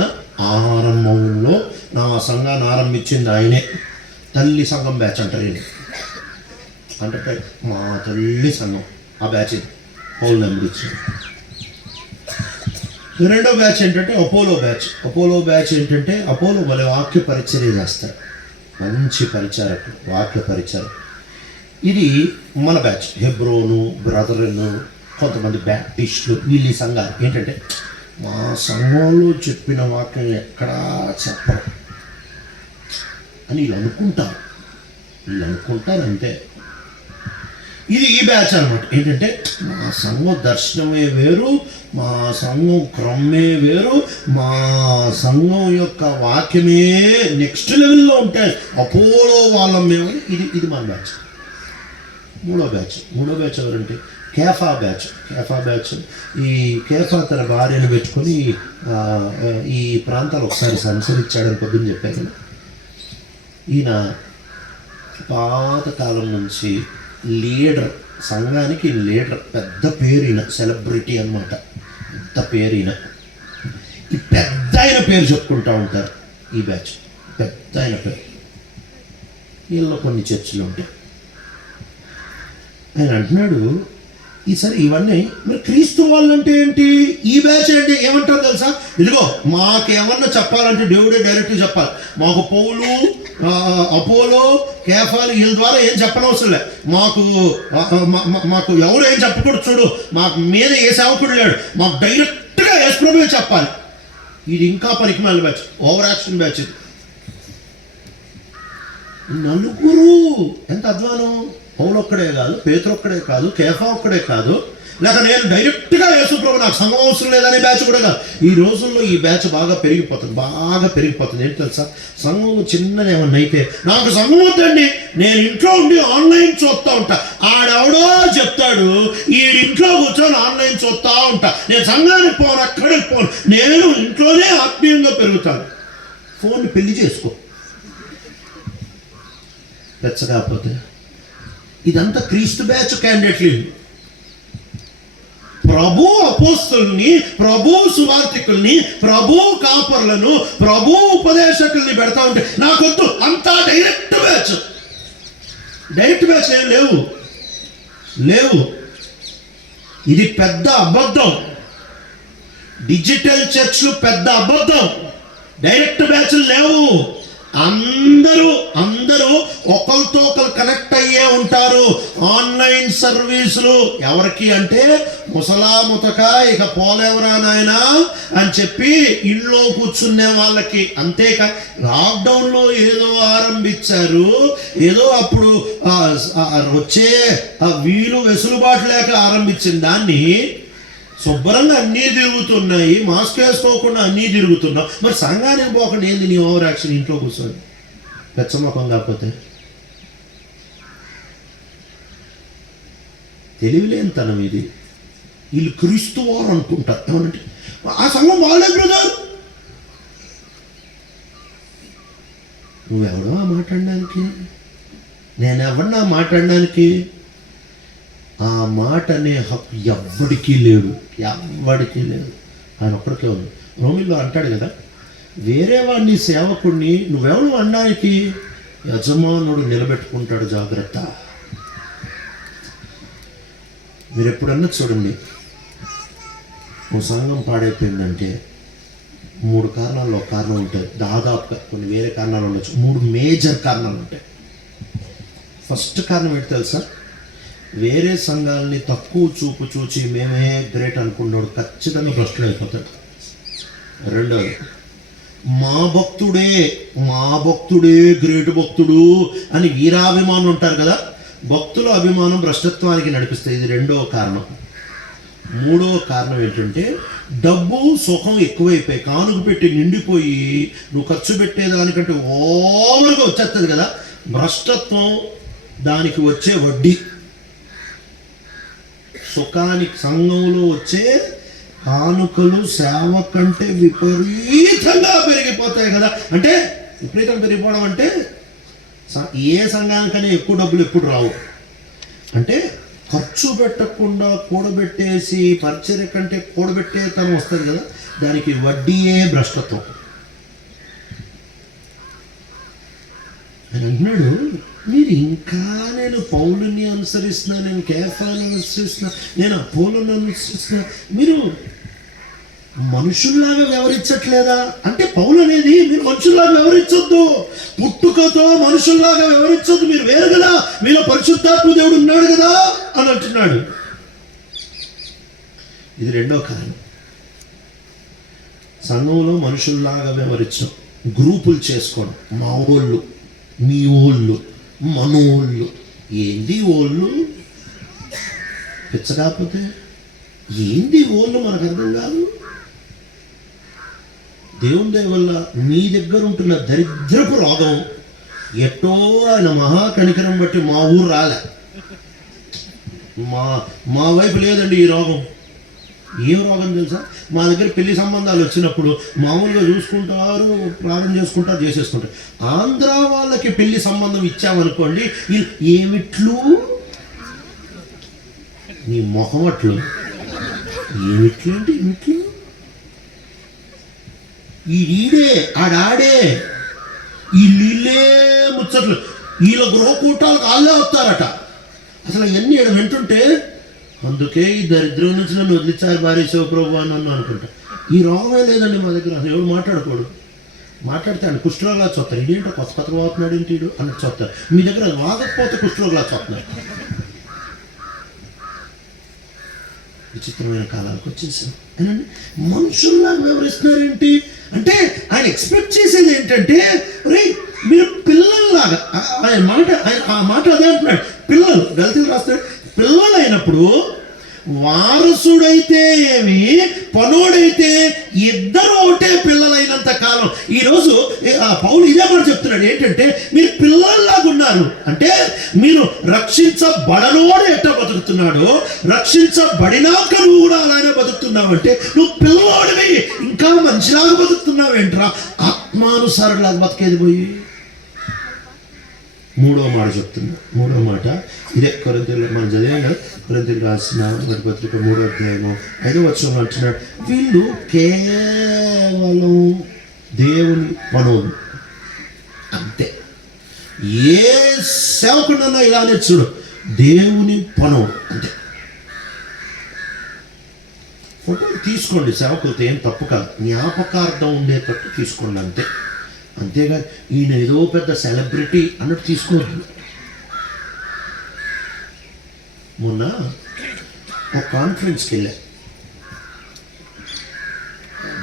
ఆరంభంలో నా సంఘాన్ని ఆరంభించింది ఆయనే. తల్లి సంఘం బ్యాచ్ అంటారు ఈయన. అంటే మా తల్లి సంఘం ఆ బ్యాచ్ ఇది, పౌలు వెంబడించింది. రెండో బ్యాచ్ ఏంటంటే అపోలో బ్యాచ్. అపోలో బ్యాచ్ ఏంటంటే అపోలో వాళ్ళ వాక్య పరిచర్య చేస్తాడు, మంచి పరిచారకుడు, వాక్య పరిచారం. ఇది మన బ్యాచ్. హెబ్రోను, బ్రదరను, కొంతమంది బ్యాప్టిస్టులు, వీళ్ళు ఈ సంఘాలు ఏంటంటే మా సంఘంలో చెప్పిన వాక్యం ఎక్కడా చెప్పరు అని వీళ్ళు అనుకుంటారు అంతే. ఇది ఈ బ్యాచ్ అనమాట. ఏంటంటే మా సంఘం దర్శనమే వేరు, మా సంఘం క్రమే వేరు, మా సంఘం యొక్క వాక్యమే నెక్స్ట్ లెవెల్లో ఉంటాయి, అపోలో వాళ్ళం మేము. ఇది మన బ్యాచ్. మూడో బ్యాచ్ ఎవరంటే కేఫా బ్యాచ్. ఈ కేఫా తన భార్యను పెట్టుకొని ఈ ప్రాంతాలు ఒకసారి సంచరించాడని పొద్దున్న చెప్పాను కదా. ఈయన పాతకాలం నుంచి లీడర్, సంఘానికి లీడర్, పెద్ద పేరు ఈయన, సెలబ్రిటీ అన్నమాట, పెద్ద పేరు ఈయన. ఈ పెద్ద ఆయన పేరు చెప్పుకుంటూ ఉంటారు ఈ బ్యాచ్, పెద్ద ఆయన పేరు. వీళ్ళలో కొన్ని చర్చలు ఉంటాయి. ఆయన అంటున్నాడు, ఈసారి ఇవన్నీ మరి క్రీస్తు వాళ్ళు అంటే ఏంటి, ఈ బ్యాచ్ అంటే ఏమంటారు తెలుసా? ఇదిగో మాకేమన్నా చెప్పాలంటే దేవుడే డైరెక్ట్గా చెప్పాలి. మాకు పౌలు, అపోలో, కేఫాలు వీళ్ళ ద్వారా ఏం చెప్పనవసరం లే. మాకు ఎవరు ఏం చెప్పకూడదు. చూడు, మాకు మీద ఏ సేవకుడు లేడు, మాకు డైరెక్ట్గా యేసుప్రభువే చెప్పాలి. ఇది ఇంకా పనికిమాలిన బ్యాచ్, ఓవర్ యాక్షన్ బ్యాచ్. ఇది నలుగురు, ఎంత అధ్వానం. పౌలు ఒక్కడే కాదు, పేతురు ఒక్కడే కాదు, కేఫా ఒక్కడే కాదు, లేక నేను డైరెక్ట్గా యేసుప్రభు నాకు సంఘం అవసరం లేదనే బ్యాచ్ కూడా కాదు. ఈ రోజుల్లో ఈ బ్యాచ్ బాగా పెరిగిపోతుంది. ఏంటి తెలుసా? సంఘం చిన్నది ఏమన్నా అయితే నాకు సంఘం వద్దండి, నేను ఇంట్లో ఉండి ఆన్లైన్ చూస్తూ ఉంటా, ఆడెవడో చెప్తాడు, ఈ ఇంట్లో కూర్చొని ఆన్లైన్ చూస్తూ ఉంటా, నేను సంఘానికి పోను, అక్కడికి పోను, నేను ఇంట్లోనే ఆత్మీయంగా పెరుగుతాను. ఫోన్ పెళ్లి చేసుకో పెచ్చకపోతే. ఇదంతా క్రీస్తు బ్యాచ్ క్యాండిడేట్లు. ప్రభు అపోస్తలుని, ప్రభు సువార్థికుల్ని, ప్రభు కాపర్లను, ప్రభు ఉపదేశకుల్ని పెడతా ఉంటే నాకొద్దు. అంతా డైరెక్ట్ బ్యాచ్ ఏం లేవు. ఇది పెద్ద అబద్ధం. డిజిటల్ చర్చ్లు పెద్ద అబద్ధం. డైరెక్ట్ బ్యాచ్లు లేవు. అందరూ ఒకరితో ఒకరు కనెక్ట్ అయ్యే ఉంటారు. ఆన్లైన్ సర్వీసులు ఎవరికి అంటే ముతక ఇక పోలేవరా నాయనా అని చెప్పి ఇంట్లో కూర్చునే వాళ్ళకి. అంతేకా లాక్డౌన్లో ఏదో ఆరంభించారు, ఏదో అప్పుడు వచ్చే వీలు వెసులుబాటు లేక ఆరంభించిన దాన్ని శుభ్రంగా అన్నీ తిరుగుతున్నాయి, మాస్క్ వేసుకోకుండా అన్నీ తిరుగుతున్నావు. మరి సంఘానికి పోకుండా ఏంది నీ ఓవర్ యాక్షన్? ఇంట్లో కూర్చొని పెచ్చముఖం కాకపోతే తెలివిలేనితనం ఇది. వీళ్ళు క్రీస్తు వారు అనుకుంటారు. ఏమనంటే ఆ సంఘం వాళ్ళే బ్రదర్. నువ్వెవడో మాట్లాడడానికి, నేనెవడన్నా మాట్లాడడానికి? ఆ మాట అనే హక్కు ఎవ్వడికి లేదు. ఆయన ఒక్కడికే ఉంది. రోమిల్లో అంటాడు కదా, వేరే వాడిని సేవకుడిని నువ్వెవడు అనడానికి యజమానుడు నిలబెట్టుకుంటాడు, జాగ్రత్త. మీరు ఎప్పుడన్నా చూడండి, ఓ సంఘం పాడైపోయిందంటే 3 కారణాల్లో ఒక కారణం ఉంటాయి. దాదాపుగా కొన్ని వేరే కారణాలు ఉండొచ్చు. 3 మేజర్ కారణాలు ఉంటాయి. ఫస్ట్ కారణం ఏంటి తెలుసా? వేరే సంఘాలని తక్కువ చూపు చూచి మేమే గ్రేట్ అనుకున్నాడు ఖచ్చితంగా భ్రష్టుడు అయిపోతాడు. రెండోది, మా భక్తుడే గ్రేట్ భక్తుడు అని వీరాభిమానం ఉంటారు కదా, భక్తుల అభిమానం భ్రష్టత్వానికి నడిపిస్తాయి. ఇది రెండవ కారణం. మూడవ కారణం ఏంటంటే డబ్బు సుఖం ఎక్కువైపోయి కానుక పెట్టి నిండిపోయి నువ్వు ఖర్చు పెట్టేదానికంటే ఓవర్గా వచ్చేస్తుంది కదా, భ్రష్టత్వం, దానికి వచ్చే వడ్డీ. సుఖానికి సంఘంలో వచ్చే కానుకలు సేవ కంటే విపరీతంగా పెరిగిపోతాయి కదా. అంటే విపరీతంగా పెరిగిపోవడం అంటే ఏ సంఘానికనే ఎక్కువ డబ్బులు ఎప్పుడు రావు. అంటే ఖర్చు పెట్టకుండా కూడబెట్టేసి పరిచర్య కంటే కూడబెట్టే తనం వస్తుంది కదా, దానికి వడ్డీయే భ్రష్టత్వం. అని అంటున్నాడు, మీరు ఇంకా నేను పౌలుని అనుసరిస్తున్నా, నేను కేఫాను అనుసరిస్తున్నా, నేను అపోలోని అనుసరిస్తున్నా, మీరు మనుషుల్లాగా వ్యవహరించట్లేదా అంటే పౌలు అనేది మీరు మనుషుల్లాగా వ్యవహరించొద్దు, పుట్టుకతో మనుషుల్లాగా వ్యవహరించొద్దు, మీరు వేరు కదా, మీలో పరిశుద్ధాత్మ దేవుడు ఉన్నాడు కదా అని అంటున్నాడు. ఇది రెండో కారణం. సంఘంలో మనుషుల్లాగా వ్యవహరించడం, గ్రూపులు చేసుకోవడం, మా ఊళ్ళు, మీ ఊళ్ళు, మనోళ్ళు. ఏంది ఓళ్ళు? పిచ్చ కాకపోతే ఏంది ఓళ్ళు మనకు అర్థం కాదు. దేవుని దయ వల్ల మీ దగ్గర ఉంటున్న దరిద్రపు రోగం ఎట్టో ఆయన మహాకనికరం బట్టి మా ఊరు రాలే, మా వైపు లేదండి ఈ రోగం. ఏం రోగం తెలుసా? మా దగ్గర పెళ్లి సంబంధాలు వచ్చినప్పుడు మామూలుగా చూసుకుంటారు, ప్రారంభం చేసుకుంటారు, చేసేసుకుంటారు. ఆంధ్ర వాళ్ళకి పెళ్లి సంబంధం ఇచ్చామనుకోండి, ఏమిట్లు నీ మొహం అట్లు, ఏమిట్లు అంటే ఇట్లు, ఈడే ఆడాడే, వీళ్ళే ముచ్చట్లు, వీళ్ళ గృహకూటాలకు వాళ్ళే వస్తారట. అసలు అవన్నీ ఇక్కడ వింటుంటే అందుకే ఈ దరిద్రం నుంచి నన్ను వదిలించారు భార్య శివప్రభు అని నన్ను అనుకుంటా. ఈ రోగమే లేదండి మా దగ్గర. అసలు ఎవరు మాట్లాడకూడదు. మాట్లాడితే ఆయన కుష్ఠరోగులా చూస్తారు. ఇదేంటో కొత్తగా అవుతున్నాడు ఏంటి అన్నట్టు చూస్తారు. మీ దగ్గర వాగకపోతే కుష్ఠరోగులా చూస్తున్నారు. విచిత్రమైన కాలాలకు వచ్చేసాం. ఏనండి మనుషుల్లాగా వ్యవహరిస్తున్నారేంటి అంటే ఆయన ఎక్స్పెక్ట్ చేసేది ఏంటంటే, రే మీరు పిల్లల్లాగా, ఆ మాట అదే అంటున్నాడు. పిల్లలు గల్తీలు రాస్తాడు. పిల్లలు అయినప్పుడు వారసుడైతే ఏమి, పనోడైతే ఇద్దరు ఒకటే పిల్లలైనంత కాలం. ఈరోజు పౌలు ఇదే మాట చెప్తున్నాడు ఏంటంటే, మీరు పిల్లల్లాగా ఉన్నారు అంటే మీరు రక్షించబడనోడు ఎట్లా బతుకుతున్నాడు, రక్షించబడినాక నువ్వు కూడా అలానే బతుకుతున్నావు అంటే నువ్వు పిల్లవాడివి, ఇంకా మంచిలాగా బతుకుతున్నావేంట్రా, ఆత్మానుసారులాగా బతికేది పోయి. మూడో మాట చెప్తున్నా. మూడో మాట ఇదే కొరింథీయులు మనం చదివాం కదా, కొరింథీయులు రాసిన మొదటి పత్రిక 3వ అధ్యాయము 5వ వచనంలో అంటున్నాడు, వీళ్ళు కేవలం దేవుని పనులు అంతే. ఏ సేవకుడన్నా ఇలానే చూడు, దేవుని పను అంతే. ఫోటోలు తీసుకోండి, సేవకులతో ఏం తప్పు కాదు, జ్ఞాపకార్థం ఉండేటట్టు తీసుకోండి అంతే. అంతేగా ఈయన ఏదో పెద్ద సెలబ్రిటీ అన్నట్టు తీసుకోవద్దు. మొన్న ఒక కాన్ఫరెన్స్కి వెళ్ళా,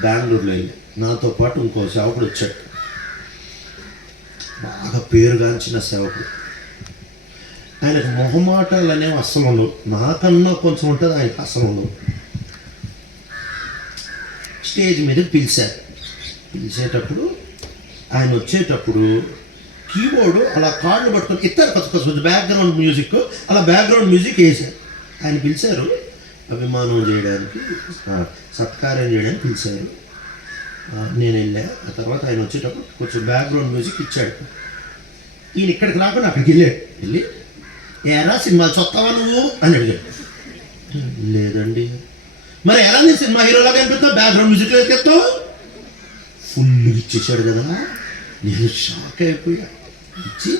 బెంగళూరులో వెళ్ళా. నాతో పాటు ఇంకో సేవకుడు వచ్చాడు, బాగా పేరుగాంచిన సేవకుడు. ఆయనకు మొహమాటాలు అనేవి అస్సలు ఉండవు. నాకన్నా కొంచెం ఉంటుంది, ఆయనకు అస్సలు ఉండవు. స్టేజ్ మీదకి పిలిచారు. పిలిచేటప్పుడు ఆయన వచ్చేటప్పుడు కీబోర్డు అలా కార్డులు పట్టుకొని ఇస్తారు, కొంచెం బ్యాక్గ్రౌండ్ మ్యూజిక్, అలా బ్యాక్గ్రౌండ్ మ్యూజిక్ వేశారు. ఆయన పిలిచారు అభిమానం చేయడానికి, సత్కారం చేయడానికి పిలిచారు. నేను వెళ్ళా. ఆ తర్వాత ఆయన వచ్చేటప్పుడు కొంచెం బ్యాక్గ్రౌండ్ మ్యూజిక్ ఇచ్చాడు. ఈయన ఇక్కడికి రాకుండా అక్కడికి వెళ్ళి ఏరా సినిమా చూస్తావా నువ్వు అని అడిగాడు. లేదండి. మరి ఎలా నీ సినిమా హీరోలాగా అనిపిస్తావు, బ్యాక్గ్రౌండ్ మ్యూజిక్లో ఎక్కేస్తావు? ఫుల్ ఇచ్చేసాడు కదా. నేను షాక్ అయిపోయా. ఇచ్చి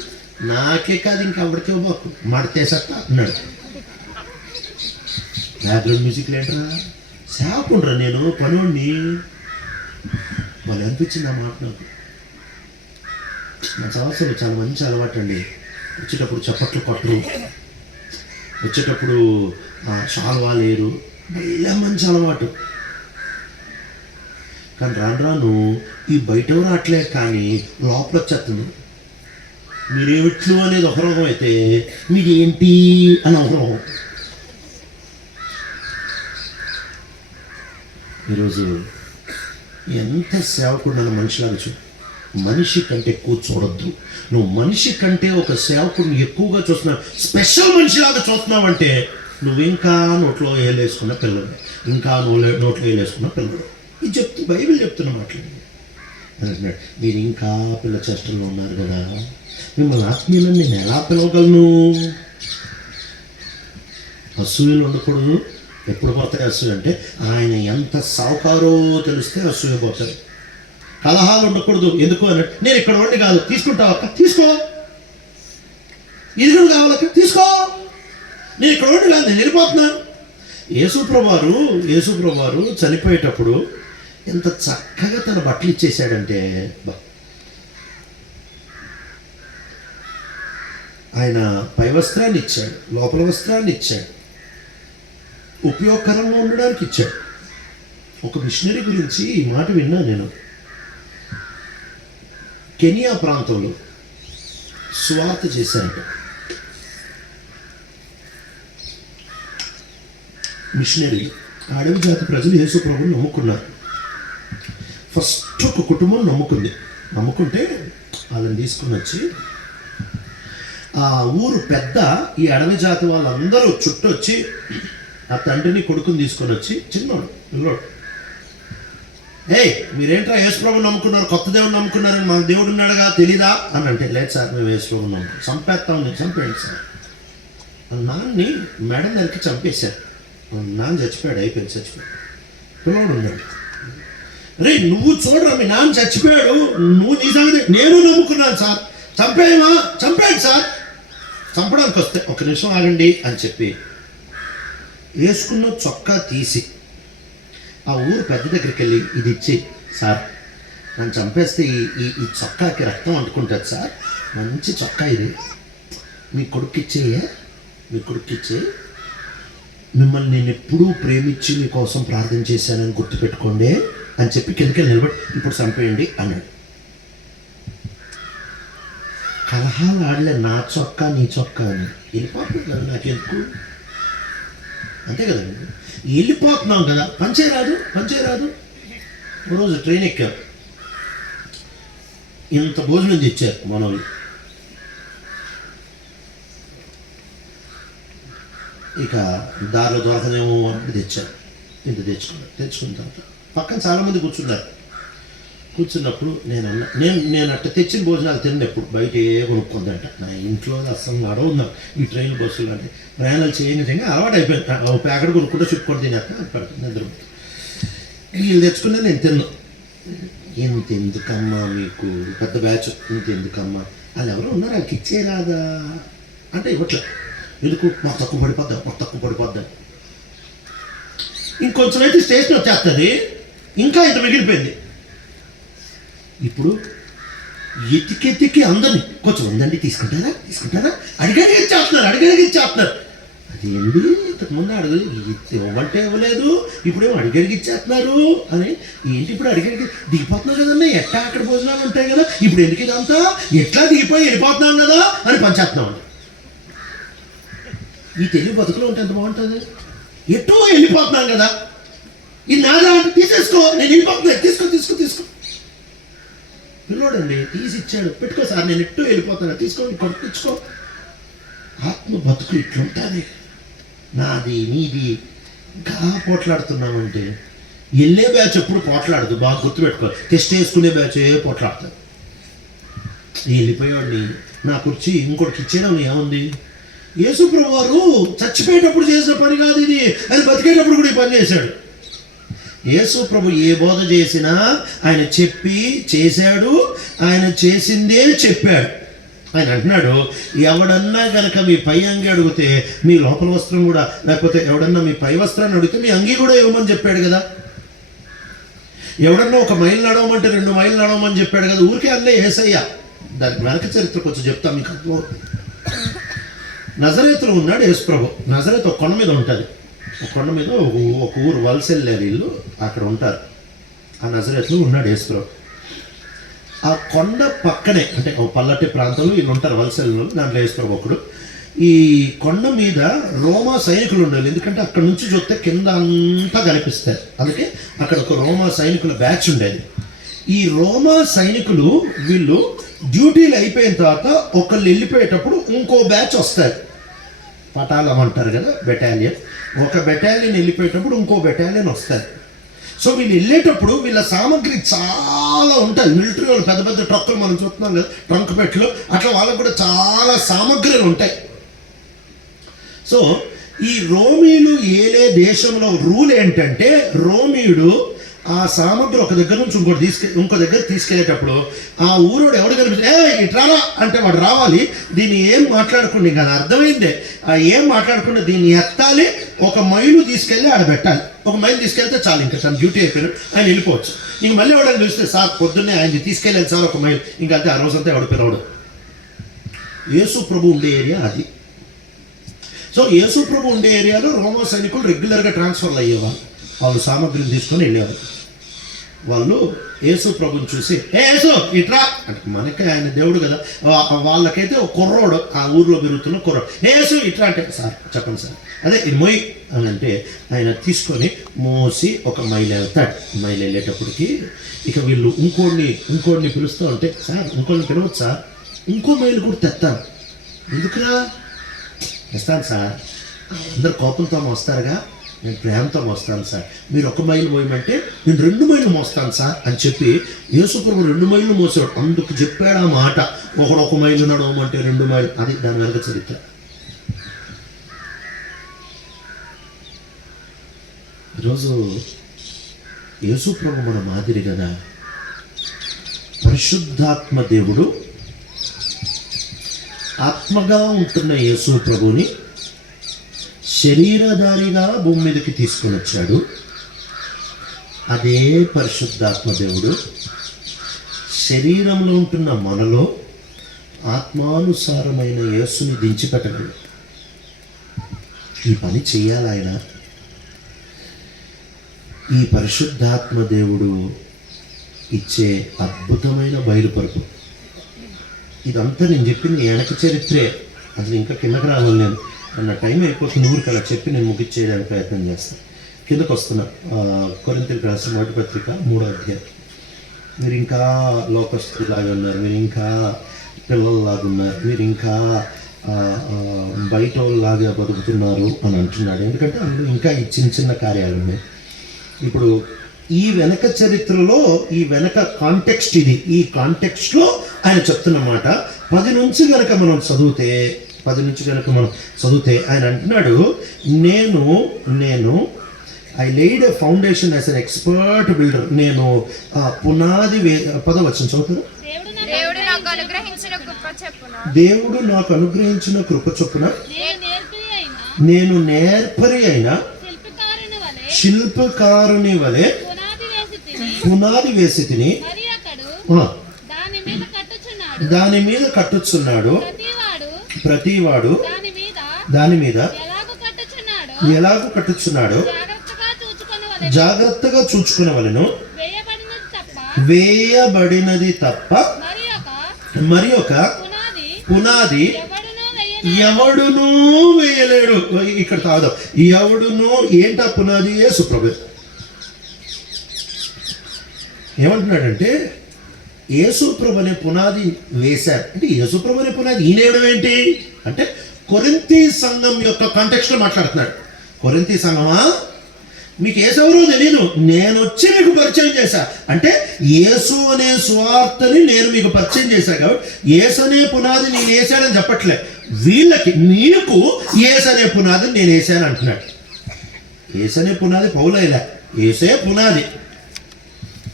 నాకే కాదు ఇంకెవరికి ఇవ్వకు, మడతేసత్తా అన్నాడు. బ్యాక్గ్రౌండ్ మ్యూజిక్లు ఏంట్రా, సేవకుండ్రా నేను పనుడిని. వాళ్ళు అనిపించింది ఆ మాట నాకు. నా సంవత్సరం చాలా మంచి అలవాటు అండి. వచ్చేటప్పుడు చప్పట్లు కొట్టరు, వచ్చేటప్పుడు శాలువా లేరు, మళ్ళీ మంచి అలవాటు. కానీ రాను రాను ఈ బయట రావట్లే కానీ లోపల వచ్చేస్తుంది. మీరేమిట్లు అనేది ఒక రోగం అయితే మీదేంటి అని ఒక రోగం. ఈరోజు ఎంత సేవకుడు నన్ను మనిషిలాగా చూ, మనిషి కంటే ఎక్కువ చూడొద్దు. నువ్వు మనిషి కంటే ఒక సేవకుడిని ఎక్కువగా చూస్తున్నావు, స్పెషల్ మనిషిలాగా చూస్తున్నావు అంటే నువ్వు ఇంకా నోట్లో వేలేసుకున్న పిల్లడు, ఇంకా నోట్లో వేలేసుకున్న పిల్లడు. ఇది బైబిల్ చెప్తున్న మాట్లాడి అంటున్నాడు. మీరు ఇంకా పిల్ల చేష్టల్లో ఉన్నారు కదా, మిమ్మల్ని ఆత్మీయులను నేను ఎలా పిలవగలను? అసూయలు ఉండకూడదు. ఎప్పుడు పోతాయి అసూయ అంటే ఆయన ఎంత సావుకారో తెలిస్తే అసూయ పోతాయి. కలహాలు ఉండకూడదు. ఎందుకు అన్నట్టు నేను ఇక్కడ ఉండి కాదు, తీసుకుంటావక్క తీసుకో, ఇది కూడా కావాలక్క తీసుకో, నేను ఇక్కడ ఉండి కాదు నేను వెళ్ళిపోతున్నాను. యేసుప్రభు వారు చనిపోయేటప్పుడు ఎంత చక్కగా తన బట్టలు ఇచ్చేసాడంటే, ఆయన పై వస్త్రాన్ని ఇచ్చాడు, లోపల వస్త్రాన్ని ఇచ్చాడు, ఉపయోగకరంగా ఉండడానికి ఇచ్చాడు. ఒక మిషనరీ గురించి ఈ మాట విన్నా నేను. కెనియా ప్రాంతంలో సువార్త చేశారట. మిషనరీ అడవి జాతి ప్రజలు యేసు ప్రభువుని నమ్ముకున్నారు. ఫస్ట్ ఒక కుటుంబం నమ్ముకుంటే వాళ్ళని తీసుకుని వచ్చి ఆ ఊరు పెద్ద ఈ అడవి జాతి వాళ్ళందరూ చుట్టొచ్చి ఆ తండ్రిని కొడుకుని తీసుకొని వచ్చి పిల్లోడు మీరేంట్రా యేసు ప్రభువుని నమ్ముకున్నారు, కొత్త దేవుని నమ్ముకున్నారని మన దేవుడు ఉన్నాడుగా తెలీదా అని అంటే, లేదు సార్ మేము యేసు ప్రభువుని నమ్ముకున్నాం. చంపేస్తామని చంపేయండి సార్. నాన్ని మెడ నరికి చంపేశారు. నాన్న చచ్చిపోయాడు, అయిపోయింది, చచ్చిపోయాడు. పిల్లోడు ఉన్నాడు. రే నువ్వు చూడరా మీ నాన్న చచ్చిపోయాడు, నువ్వు నీ సంగతి నేను నమ్ముకున్నాను సార్, చంపేయండి సార్. చంపడానికి వస్తే ఒక నిమిషం ఆగండి అని చెప్పి వేసుకున్న చొక్కా తీసి ఆ ఊరు పెద్ద దగ్గరికి వెళ్ళి ఇది ఇచ్చి, సార్ నన్ను చంపేస్తే ఈ చొక్కాకి రక్తం అంటుకుంటుంది సార్, మంచి చొక్కా ఇది, మీ కొడుకు ఇచ్చే మిమ్మల్ని నేను ఎప్పుడూ ప్రేమించి మీకోసం ప్రార్థన చేశానని గుర్తుపెట్టుకోండి అని చెప్పి కిందకి నిలబడి ఇప్పుడు చంపేయండి అన్నాడు. కలహాలు ఆడలే, నా చొక్కా నీ చొక్కా అని. వెళ్ళిపోతుంది నాకెందుకు, అంతే కదండి. వెళ్ళిపోతున్నాం కదా, పంచేరాదు. రోజు ట్రైన్ ఎక్కారు, ఇంత భోజనం తెచ్చారు మనోళ్ళు. ఇక దారిలో దొరకదేమో అంటే తెచ్చారు, ఇంత తెచ్చుకున్న తర్వాత పక్కన చాలామంది కూర్చున్నప్పుడు నేను అట్ట తెచ్చిన భోజనాలు తిన్నప్పుడు బయట కొనుక్కుందంట. నా ఇంట్లో అసలు నడవున్నాం ఈ ట్రైన్ బస్సులు అంటే ప్రయాణాలు చేయని నిజంగా అలవాటు అయిపోయింది. ప్యాకెట్ కొనుక్కుంటే చుట్టుకొని తినేక నిద్ర వీళ్ళు తెచ్చుకున్నా నేను తిన్నాను. ఇంతెందుకమ్మా మీకు పెద్ద బ్యాచ్, ఇంతెందుకమ్మా వాళ్ళు ఎవరో ఉన్నారు వాళ్ళకి ఇచ్చేరాదా అంటే ఇవ్వట్లే. ఎందుకు మాకు తక్కువ పడిపోద్దా ఇంకొంచెం అయితే స్టేషన్ వచ్చేస్తుంది, ఇంకా ఇంత మిగిలిపోయింది. ఇప్పుడు ఎతికెతికి అందరినీ కొంచెం ఉందండి తీసుకుంటారా అడిగడిగి ఇచ్చేస్తున్నారు. అదేంటి ఇంతకుముందు ఇవ్వంటే ఇవ్వలేదు, ఇప్పుడేమో అడిగడిగి ఇచ్చేస్తున్నారు అని. ఏంటి ఇప్పుడు అడిగడిగి దిగిపోతున్నావు కదన్నా, ఎట్లా అక్కడ భోజనాలు ఉంటాయి కదా, ఇప్పుడు ఎందుకు ఇదంతా ఎట్లా దిగిపోయి వెళ్ళిపోతున్నాం కదా అని పంచేస్తున్నాం అండి. ఈ తెలుగు బతుకులో ఉంటే ఎంత బాగుంటుంది. ఎటో వెళ్ళిపోతున్నాం కదా, ఇది నాదా అంటే తీసేసుకో, నేను వెళ్ళిపోతున్నా, తీసుకో. పిల్లోడండి తీసి ఇచ్చాడు, పెట్టుకో సార్ నేను ఎట్టో వెళ్ళిపోతాను, తీసుకోండి పంపించుకో. ఆత్మ బతుకు ఇట్లుంటుంది. నాది నీది ఇంకా పోట్లాడుతున్నామంటే వెళ్ళే బ్యాచ్ ఎప్పుడు పోట్లాడదు, బాగా గుర్తుపెట్టుకో. టెస్ట్ వేసుకునే బ్యాచ్ పోట్లాడతారు. వెళ్ళిపోయాడిని నా కుర్చీ ఇంకొకటి ఇచ్చేయడం ఏముంది. యేసుప్రభు వారు చచ్చిపోయేటప్పుడు చేసిన పని కాదు ఇది, ఆయన బతికేటప్పుడు కూడా ఈ పని చేశాడు. యేసు ప్రభు ఏ బోధ చేసినా ఆయన చెప్పి చేశాడు, ఆయన చేసిందే చెప్పాడు. ఆయన అంటున్నాడు, ఎవడన్నా కనుక మీ పై అంగి అడిగితే మీ లోపల వస్త్రం కూడా, లేకపోతే ఎవడన్నా మీ పై వస్త్రాన్ని అడిగితే మీ అంగి కూడా ఇవ్వమని చెప్పాడు కదా. ఎవడన్నా 1 మైలు నడవమంటే 2 మైలు నడవమని చెప్పాడు కదా. ఊరికే అన్నీ యేసయ్య. దానికి వెనక చరిత్ర కొంచెం చెప్తాం మీకు. నజరేతులో ఉన్నాడు యేసు ప్రభు. నజరేత్ ఒక కొండ మీద ఉంటుంది. ఒక కొండ మీద ఒక ఊరు వలస వెళ్ళారు వీళ్ళు, అక్కడ ఉంటారు. ఆ నజరేతులో ఉన్నాడు యేసుప్రభు. ఆ కొండ పక్కనే అంటే ఓ పల్లటి ప్రాంతంలో వీళ్ళు ఉంటారు, వలసలు, దాంట్లో యేసుప్రభు ఒకడు. ఈ కొండ మీద రోమా సైనికులు ఉండేవాళ్ళు, ఎందుకంటే అక్కడ నుంచి చూస్తే కింద అంతా కనిపిస్తారు. అందుకే అక్కడ ఒక రోమా సైనికుల బ్యాచ్ ఉండేది. ఈ రోమా సైనికులు వీళ్ళు డ్యూటీలు అయిపోయిన తర్వాత ఒకళ్ళు వెళ్ళిపోయేటప్పుడు ఇంకో బ్యాచ్ వస్తారు, పటాలం అంటారు కదా, బెటాలియన్. ఒక బెటాలియన్ వెళ్ళిపోయేటప్పుడు ఇంకో బెటాలియన్ వస్తారు. సో వీళ్ళు వెళ్ళేటప్పుడు వీళ్ళ సామాగ్రి చాలా ఉంటుంది. మిలిటరీ వాళ్ళు పెద్ద పెద్ద ట్రక్కులు మనం చూస్తున్నాం కదా, ట్రంక్ పెట్టలు, అట్లా వాళ్ళకు కూడా చాలా సామాగ్రిలు ఉంటాయి. సో ఈ రోమీలు ఏలే దేశంలో రూల్ ఏంటంటే, రోమీయుడు ఆ సామగ్రి ఒక దగ్గర నుంచి ఇంకో దగ్గర తీసుకెళ్ళేటప్పుడు ఆ ఊరోడు ఎవడు కనిపిస్తే ఇట్రారా అంటే వాడు రావాలి. దీన్ని ఏం మాట్లాడకుండా, ఇంకా అర్థమైందే, ఏం మాట్లాడకుండా దీన్ని ఎత్తాలి, ఒక మైలు తీసుకెళ్ళి ఆడ పెట్టాలి. ఒక మైలు తీసుకెళ్తే చాలు, ఇంకా తన డ్యూటీ అయిపోయినాడు, ఆయన వెళ్ళిపోవచ్చు. ఇంక మళ్ళీ ఎవడని చూస్తే సార్ పొద్దున్నే ఆయన తీసుకెళ్ళాలి సార్ ఒక మైలు, ఇంకా అంతే, ఆ రోజంతా ఎవడు పిలవడు. యేసు ప్రభు ఉండే ఏరియా అది. సో యేసు ప్రభు ఉండే ఏరియాలో రోమా సైనికులు రెగ్యులర్గా ట్రాన్స్ఫర్లు అయ్యేవాళ్ళు. వాళ్ళు సామాగ్రిని తీసుకొని వెళ్ళేవారు. వాళ్ళు యేసు ప్రభుని చూసి యేసు ఇట్రా అంటే, మనకే ఆయన దేవుడు కదా, వాళ్ళకైతే ఒక కుర్రోడు, ఆ ఊర్లో పెరుగుతున్న కుర్రోడు, యేసు ఇట్రా అంటే, సార్ చెప్పండి సార్, అదే ఇది మొయ్ అని అంటే ఆయన తీసుకొని మోసి ఒక మైలు వెళ్తాడు. మైలు వెళ్ళేటప్పటికి ఇక వీళ్ళు ఇంకోడిని పిలుస్తూ ఉంటే, సార్ ఇంకోళ్ళని పిలవచ్చు సార్, ఇంకో మైలు కూడా తెస్తాను. ఎందుకురా? తెస్తాను సార్, అందరు కోపంతో వస్తారుగా, నేను ప్రేమతో మోస్తాను సార్. మీరు ఒక మైలు మోయమంటే నేను 2 మైళ్ళు మోస్తాను సార్ అని చెప్పి యేసుప్రభు 2 మైళ్ళు మోసాడు. అందుకు చెప్పాడు ఆ మాట. ఒకడు 1 మైలు నడవమంటే 2 మైళ్ళు. అది దాని వెనక చరిత్ర. ఈరోజు యేసుప్రభు మన మాదిరి కదా. పరిశుద్ధాత్మ దేవుడు ఆత్మగా ఉంటున్న యేసుప్రభుని శరీరధారిగా భూమి మీదకి తీసుకొని వచ్చాడు. అదే పరిశుద్ధాత్మ దేవుడు శరీరంలో ఉంటున్న మనలో ఆత్మానుసారమైన యేసుని దించిపెట్టగలడు. ఈ పని చేయాలి ఆయన. ఈ పరిశుద్ధాత్మ దేవుడు ఇచ్చే అద్భుతమైన బయలుపరుపు. ఇదంతా నేను చెప్పింది వెనక చరిత్రే, అసలు ఇంకా కిందకి రావాలి. నేను అన్న టైం అయిపోతుంది, ఊరికి అలా చెప్పి నేను ముగించేయడానికి ప్రయత్నం చేస్తాను. కిందకు వస్తున్నా. కొరింథీయులకు రాసిన 1వ పత్రిక 3వ అధ్యాయం. మీరు ఇంకా లోకస్తులాగా ఉన్నారు, మీరు ఇంకా పిల్లల్లాగా ఉన్నారు, మీరు ఇంకా బయట వాళ్ళలాగా బతుకుతున్నారు అని అంటున్నాడు. ఎందుకంటే అందులో ఇంకా ఈ చిన్న కార్యాలు ఉన్నాయి. ఇప్పుడు ఈ వెనక చరిత్రలో ఈ వెనక కాంటెక్స్ట్ ఇది. ఈ కాంటెక్స్ట్లో ఆయన చెప్తున్నమాట 10 నుంచి కనుక మనం చదివితే ఆయన అంటున్నాడు, నేను I laid a foundation as an expert builder. నేను పునాది 10వ వచనం చదువుతాను. దేవుడు నాకు అనుగ్రహించిన కృప చొప్పున నేను నేర్పరి అయిన శిల్పకారుని వలె పునాది వేసి తిని దాని మీద కట్టుచున్నాడు. ప్రతివాడు దాని మీద ఎలాగో కట్టుచున్నాడో జాగ్రత్తగా చూచుకునవలెను. వేయబడినది తప్ప మరి ఒక పునాది ఎవడునూ వేయలేడు. ఇక్కడ తాగుదాం. ఎవడునూ ఏంటా పునాది? యేసుప్రభు. ఏమంటున్నాడంటే యేసుప్రభు అనే పునాది వేశారు. అంటే యేసుప్రభు అనే పునాది ఈనేయడం ఏంటి అంటే, కొరింథీ సంఘం యొక్క కాంటెక్స్ట్లో మాట్లాడుతున్నాడు. కొరింథీ సంఘమా, మీకు యేసెవరో తెలియదు, నేను వచ్చి మీకు పరిచయం చేశా. అంటే యేసు అనే సువార్తని నేను మీకు పరిచయం చేశా. కాబట్టి యేసు అనే పునాది నేను వేసానని చెప్పట్లే, వీళ్ళకి మీకు యేసు అనే పునాది నేను వేసాను అంటున్నాడు. యేసు అనే పునాది పౌలైలా, యేసే పునాది,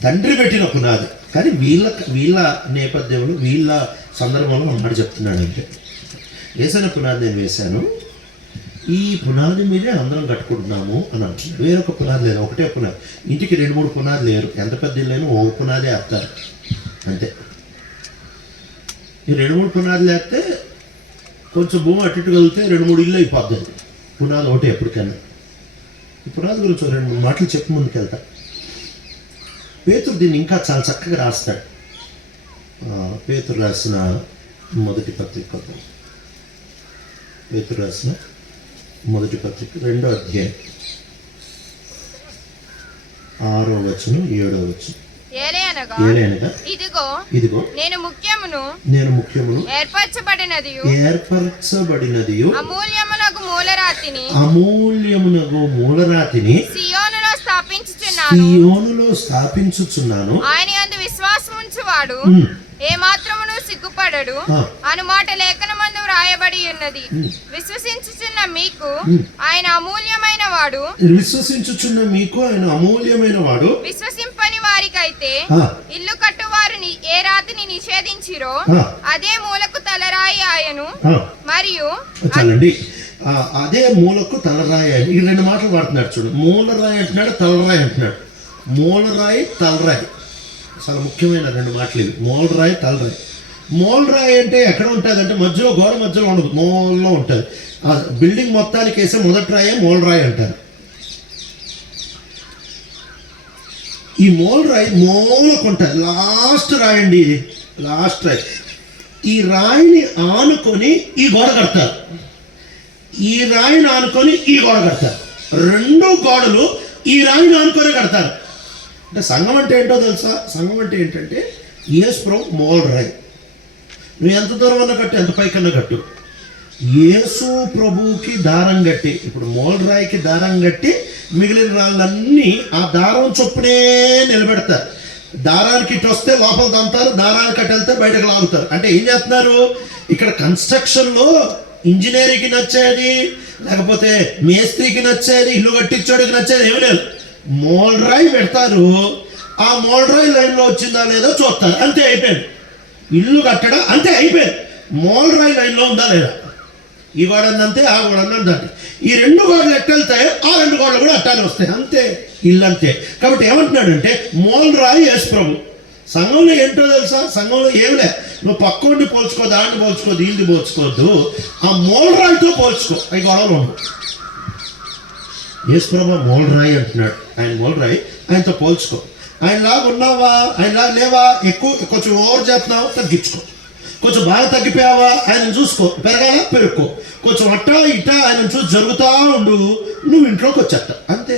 తండ్రి పెట్టిన పునాది. కానీ వీళ్ళ నేపథ్యంలో వీళ్ళ సందర్భంలో అన్నాడు చెప్తున్నాడు. అంటే యేసు అనే పునాది నేను వేశాను, ఈ పునాది మీదే అందరం కట్టుకుంటున్నాము అని అంటున్నాడు. వేరొక పునాది లేదు, ఒకటే పునాది. ఇంటికి 2-3 పునాది లేరు. ఎంత పెద్ద ఇల్లు ఒక పునాదే వేస్తారు అంతే. ఈ 2-3 పునాది లేకపోతే కొంచెం భూమి అటు ఇటు కలిగితే 2-3 ఇల్లు అయిపోద్ది. పునాది ఒకటే ఎప్పటికైనా. ఈ పునాది గురించి 2-3 మాటలు చెప్పి ముందుకు వెళ్తా. పేతురు దీన్ని ఇంకా చాలా చక్కగా రాస్తాడు. పేతురు రాసిన మొదటి పత్రిక, పేతురు రాసిన మొదటి పత్రిక 2వ అధ్యాయం 6వ వచనం 7వ వచనం. ఏలయనగా ఇదిగో నేను ముఖ్యమును ఏర్పరచబడినదియు అమూల్యమునగు మూలరాతిని సియోనులో స్థాపించుచున్నాను. ఆయన యందు విశ్వాసముంచువాడు ఏ మాత్రమును సిగ్గుపడడు అను మాట లేఖనమందు వ్రాయబడి ఉన్నది. విశ్వసించుచున్న మీకు ఆయన అమూల్యమైన వాడు, విశ్వసింపని వారికైతే ఇల్లు కట్టువారు ఏ రాతిని నిషేధించిరో అదే మూలకు తలరాయి ఆయను. మరియు అదే మూలకు తలరాయి. ఈ 2 మాటలు వాడుతున్నాడు చూడు. మూలరాయి అంటున్నాడు, తలరాయి అంటున్నాడు. మూలరాయి, తలరాయి చాలా ముఖ్యమైన 2 మాటలు ఇవి. మూలరాయి, తలరాయి. మూలరాయి అంటే ఎక్కడ ఉంటుంది అంటే మధ్యలో, గోడ మధ్యలో ఉండదు, మూలలో ఉంటుంది. ఆ బిల్డింగ్ మొత్తానికి వేసే మొదటి రాయే మూలరాయి అంటారు. ఈ మూలరాయి మూలకు ఉంటుంది, లాస్ట్ రాయి అండి ఇది, లాస్ట్ రాయి. ఈ రాయిని ఆనుకొని ఈ గోడ కడతారు, ఈ రాయిని ఆనుకొని ఈ గోడ కడతారు. 2 గోడలు ఈ రాయిని ఆనుకొని కడతారు. అంటే సంఘం అంటే ఏంటో తెలుసా? సంఘం అంటే ఏంటంటే యేసు ప్రభు మూలరాయి. నువ్వు ఎంత దూరం అన్నా కట్టు, ఎంత పైకన్నా కట్టు, యేసు ప్రభువుకి దారం కట్టి, ఇప్పుడు మూలరాయికి దారం కట్టి మిగిలిన రాళ్ళన్నీ ఆ దారం చొప్పునే నిలబెడతారు. దారానికి ఇటు వస్తే లోపల దంతారు, దారానికి అటు వెళ్తే బయటకు లాగుతారు. అంటే ఏం చేస్తున్నారు? ఇక్కడ కన్స్ట్రక్షన్లో ఇంజనీరింగ్కి నచ్చేది, లేకపోతే మేస్త్రికి నచ్చేది, ఇల్లు కట్టించోడికి నచ్చేది ఏమి లేదు. మూలరాయి పెడతారు, ఆ మూలరాయి లైన్లో వచ్చిందా లేదో చూస్తారు, అంతే అయిపోయింది. ఇల్లు కట్టడం అంతే అయిపోయింది. మూలరాయి లైన్లో ఉందా లేదా, ఈ గోడన్నంతే ఆ గోడన్నంతే. ఈ 2 గోడలు ఎట్టెళ్తాయి, ఆ 2 గోడలు కూడా అట్టానే వస్తాయి, అంతే ఇల్లు అంతే. కాబట్టి ఏమంటున్నాడంటే మూలరాయి యేసు ప్రభు. సంఘంలో ఏంటో తెలుసా? సంఘంలో ఏమిలే, నువ్వు పక్కోడిని పోల్చుకో, దాన్ని పోల్చుకో, దీన్ని పోల్చుకోవద్దు, ఆ మూలరాయితో పోల్చుకో, అవి గొడవలు ఉండవు. యేసు ప్రభు మూలరాయి అంటున్నాడు, ఆయన మూలరాయి, ఆయనతో పోల్చుకో. ఆయనలాగా ఉన్నావా, ఆయనలాగా లేవా, ఎక్కువ కొంచెం ఓవర్ చేస్తున్నావు, తగ్గించుకో. కొంచెం బాగా తగ్గిపోయావా, ఆయన చూసుకో, పెరగాల పెరుక్కో. కొంచెం అట్టా ఇట్టా ఆయన చూసి జరుగుతూ ఉండు, నువ్వు ఇంట్లోకి వచ్చేస్తా, అంతే.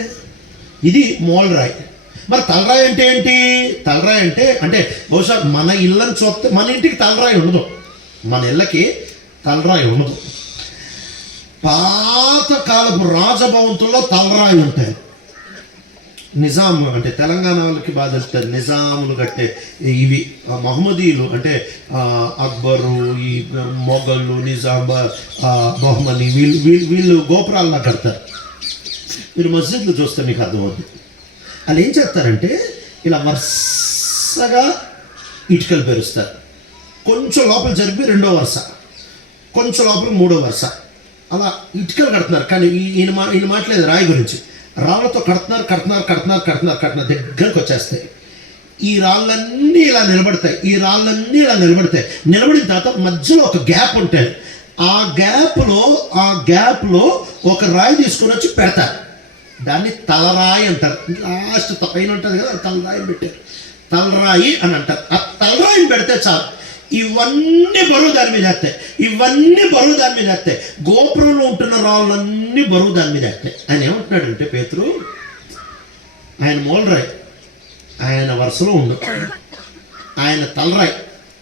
ఇది మూలరాయి. మరి తలరాయి అంటే ఏంటి? తలరాయి అంటే బహుశా మన ఇళ్ళని చూస్తే మన ఇంటికి తలరాయి ఉండదు, మన ఇళ్ళకి తలరాయి ఉండదు. పాతకాలపు రాజభవంతుల్లో తలరాయి ఉంటాయి. నిజాం అంటే తెలంగాణ వాళ్ళకి బాగా తెలుస్తుంది. నిజాములు కట్టే ఇవి మహమ్మదీయులు అంటే అక్బరు, ఈ మొఘళ్ళు, నిజాం, మొహమ్మదీ, వీళ్ళు గోపురాల్లో కడతారు. మీరు మస్జిద్లు చూస్తే మీకు అర్థమవుతుంది. వాళ్ళు ఏం చేస్తారంటే ఇలా వరుసగా ఇటుకలు పెరుస్తారు. కొంచెం లోపల జరిపి 2వ వరుస, కొంచెం లోపల 3వ వరుస, అలా ఇటుకలు కడుతున్నారు. కానీ ఈయన మాట్లాడేది రాయి గురించి. రాళ్ళతో కడుతున్నారు దగ్గరకు వచ్చేస్తాయి. ఈ రాళ్ళన్నీ ఇలా నిలబడతాయి, నిలబడిన తర్వాత మధ్యలో ఒక గ్యాప్ ఉంటుంది. ఆ గ్యాప్లో ఒక రాయి తీసుకొని వచ్చి పెడతారు. దాన్ని తలరాయి అంటారు. లాస్ట్ పైన ఉంటుంది కదా, తలరాయి పెట్టారు, తలరాయి అని అంటారు. ఆ తలరాయిని పెడితే చాలు, ఇవన్నీ బరువు దాని మీద వేస్తాయి. గోపురంలో ఉంటున్న రాళ్ళన్నీ బరువు దాని మీద వేస్తాయి. ఆయన ఏమంటున్నాడంటే పేతురు, ఆయన మూలరాయి, ఆయన వరుసలో ఉండు, ఆయన తలరాయి,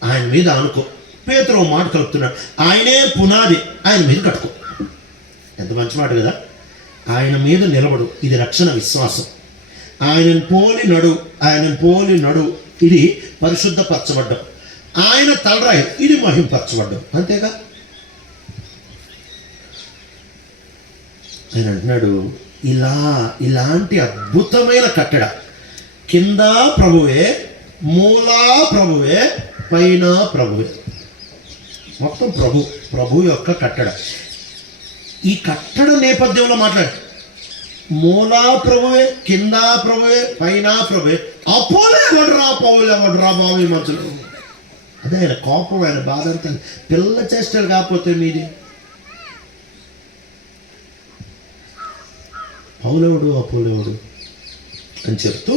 ఆయన మీద అనుకో. పేతురు మాట కలుపుతున్నాడు, ఆయనే పునాది, ఆయన మీద కట్టుకో. ఎంత మంచి మాట కదా. ఆయన మీద నిలబడు, ఇది రక్షణ విశ్వాసం. ఆయనను పోలి నడు, ఇది పరిశుద్ధపరచబడ్డం. ఆయన తలరాయి, ఇది మహింపరచబడ్డం, అంతేగా. ఆయన అంటున్నాడు, ఇలాంటి అద్భుతమైన కట్టడ, కింద ప్రభువే, మూలా ప్రభువే, పైన ప్రభువే, మొత్తం ప్రభు యొక్క కట్టడ. ఈ కట్టడ నేపథ్యంలో మాట్లాడు. మూలా ప్రభువే, కింద ప్రభువే, పైన ప్రభువే. అపోలే ఎవడరా బాబు ఈ మధ్యలో. అదే ఆయన కోపం, ఆయన బాధ అంతా. పిల్ల చేష్టలు కాకపోతే మీది. పౌలెవడు అపోలెవడు అని చెప్తూ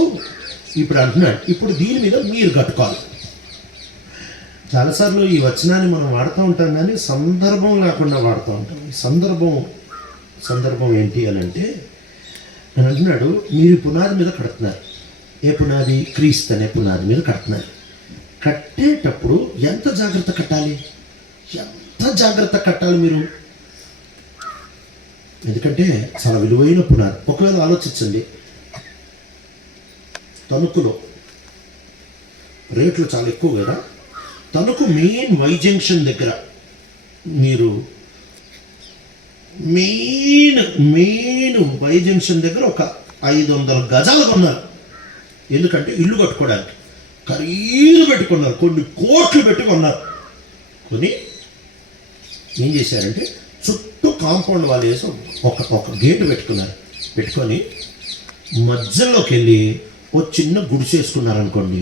ఇప్పుడు అంటున్నాడు, ఇప్పుడు దీని మీద మీరు కట్టుకోవాలి. చాలాసార్లు ఈ వచనాన్ని మనం వాడుతూ ఉంటాం, కానీ సందర్భం లేకుండా వాడుతూ ఉంటాం. ఈ సందర్భం ఏంటి అని అంటే, నేను అంటున్నాడు, మీరు పునాది మీద కడుతున్నారు. ఏ పునాది? క్రీస్తు అనే పునాది మీద కడుతున్నారు. కట్టేటప్పుడు ఎంత జాగ్రత్త కట్టాలి? మీరు, ఎందుకంటే చాలా విలువైన పునాది. ఒకవేళ ఆలోచించండి, తణుకులో రేట్లు చాలా ఎక్కువ కదా. తణుకు మెయిన్ వై జంక్షన్ దగ్గర మీరు మెయిన్ వై జంక్షన్ దగ్గర ఒక 500 గజాలు కొన్నారు. ఎందుకంటే ఇల్లు కట్టుకోవడానికి ఖరీదు పెట్టుకున్నారు, కొన్ని కోట్లు పెట్టుకున్నారు. కొని ఏం చేశారంటే చుట్టూ కాంపౌండ్ వాళ్ళు వేసి ఒక గేటు పెట్టుకొని మధ్యలోకి వెళ్ళి ఓ చిన్న గుడిసేసుకున్నారనుకోండి,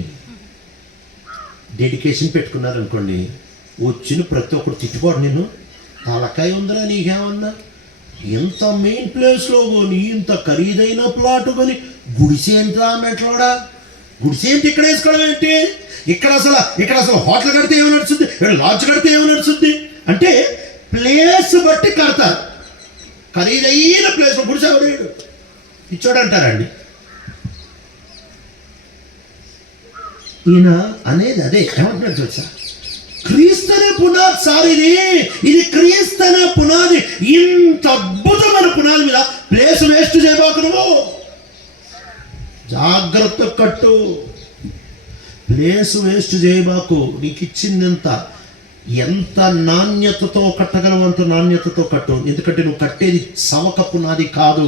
డెడికేషన్ పెట్టుకున్నారనుకోండి, వచ్చిన ప్రతి ఒక్కరు తిట్టుకోడు, నేను తలకాయ ఉందిరా నీకేమన్నా, ఇంత మెయిన్ ప్లేస్లో కొని ఇంత ఖరీదైన ప్లాట్ కొని గుడిసేంట్రా మెట్లోడా, గుడిసేంటి ఇక్కడ వేసుకోవడం ఏంటి, ఇక్కడ అసలు హోటల్ కడితే ఏమో నడుస్తుంది, లాడ్జ్ కడితే ఏమో నడుస్తుంది అంటే ప్లేస్ బట్టి కడతారు. ఖరీదైన ప్లేస్లో గుడిసేవాడు ఇచ్చోడు అంటారండి. ఈయన అనేది అదే ఏమంటున్నాడు తెలుసా, క్రీస్తనే పునాది సార్, ఇది క్రీస్తనే పునాది. ఇంత అద్భుతమైన పునాది మీద ప్లేస్ వేస్ట్ చేయబాకు, నువ్వు జాగ్రత్త కట్టు, ప్లేస్ వేస్ట్ చేయబాకు. నీకు ఇచ్చింది ఎంత నాణ్యతతో కట్టగలవు అంత నాణ్యతతో కట్టు. ఎందుకంటే నువ్వు కట్టేది సవక పునాది కాదు,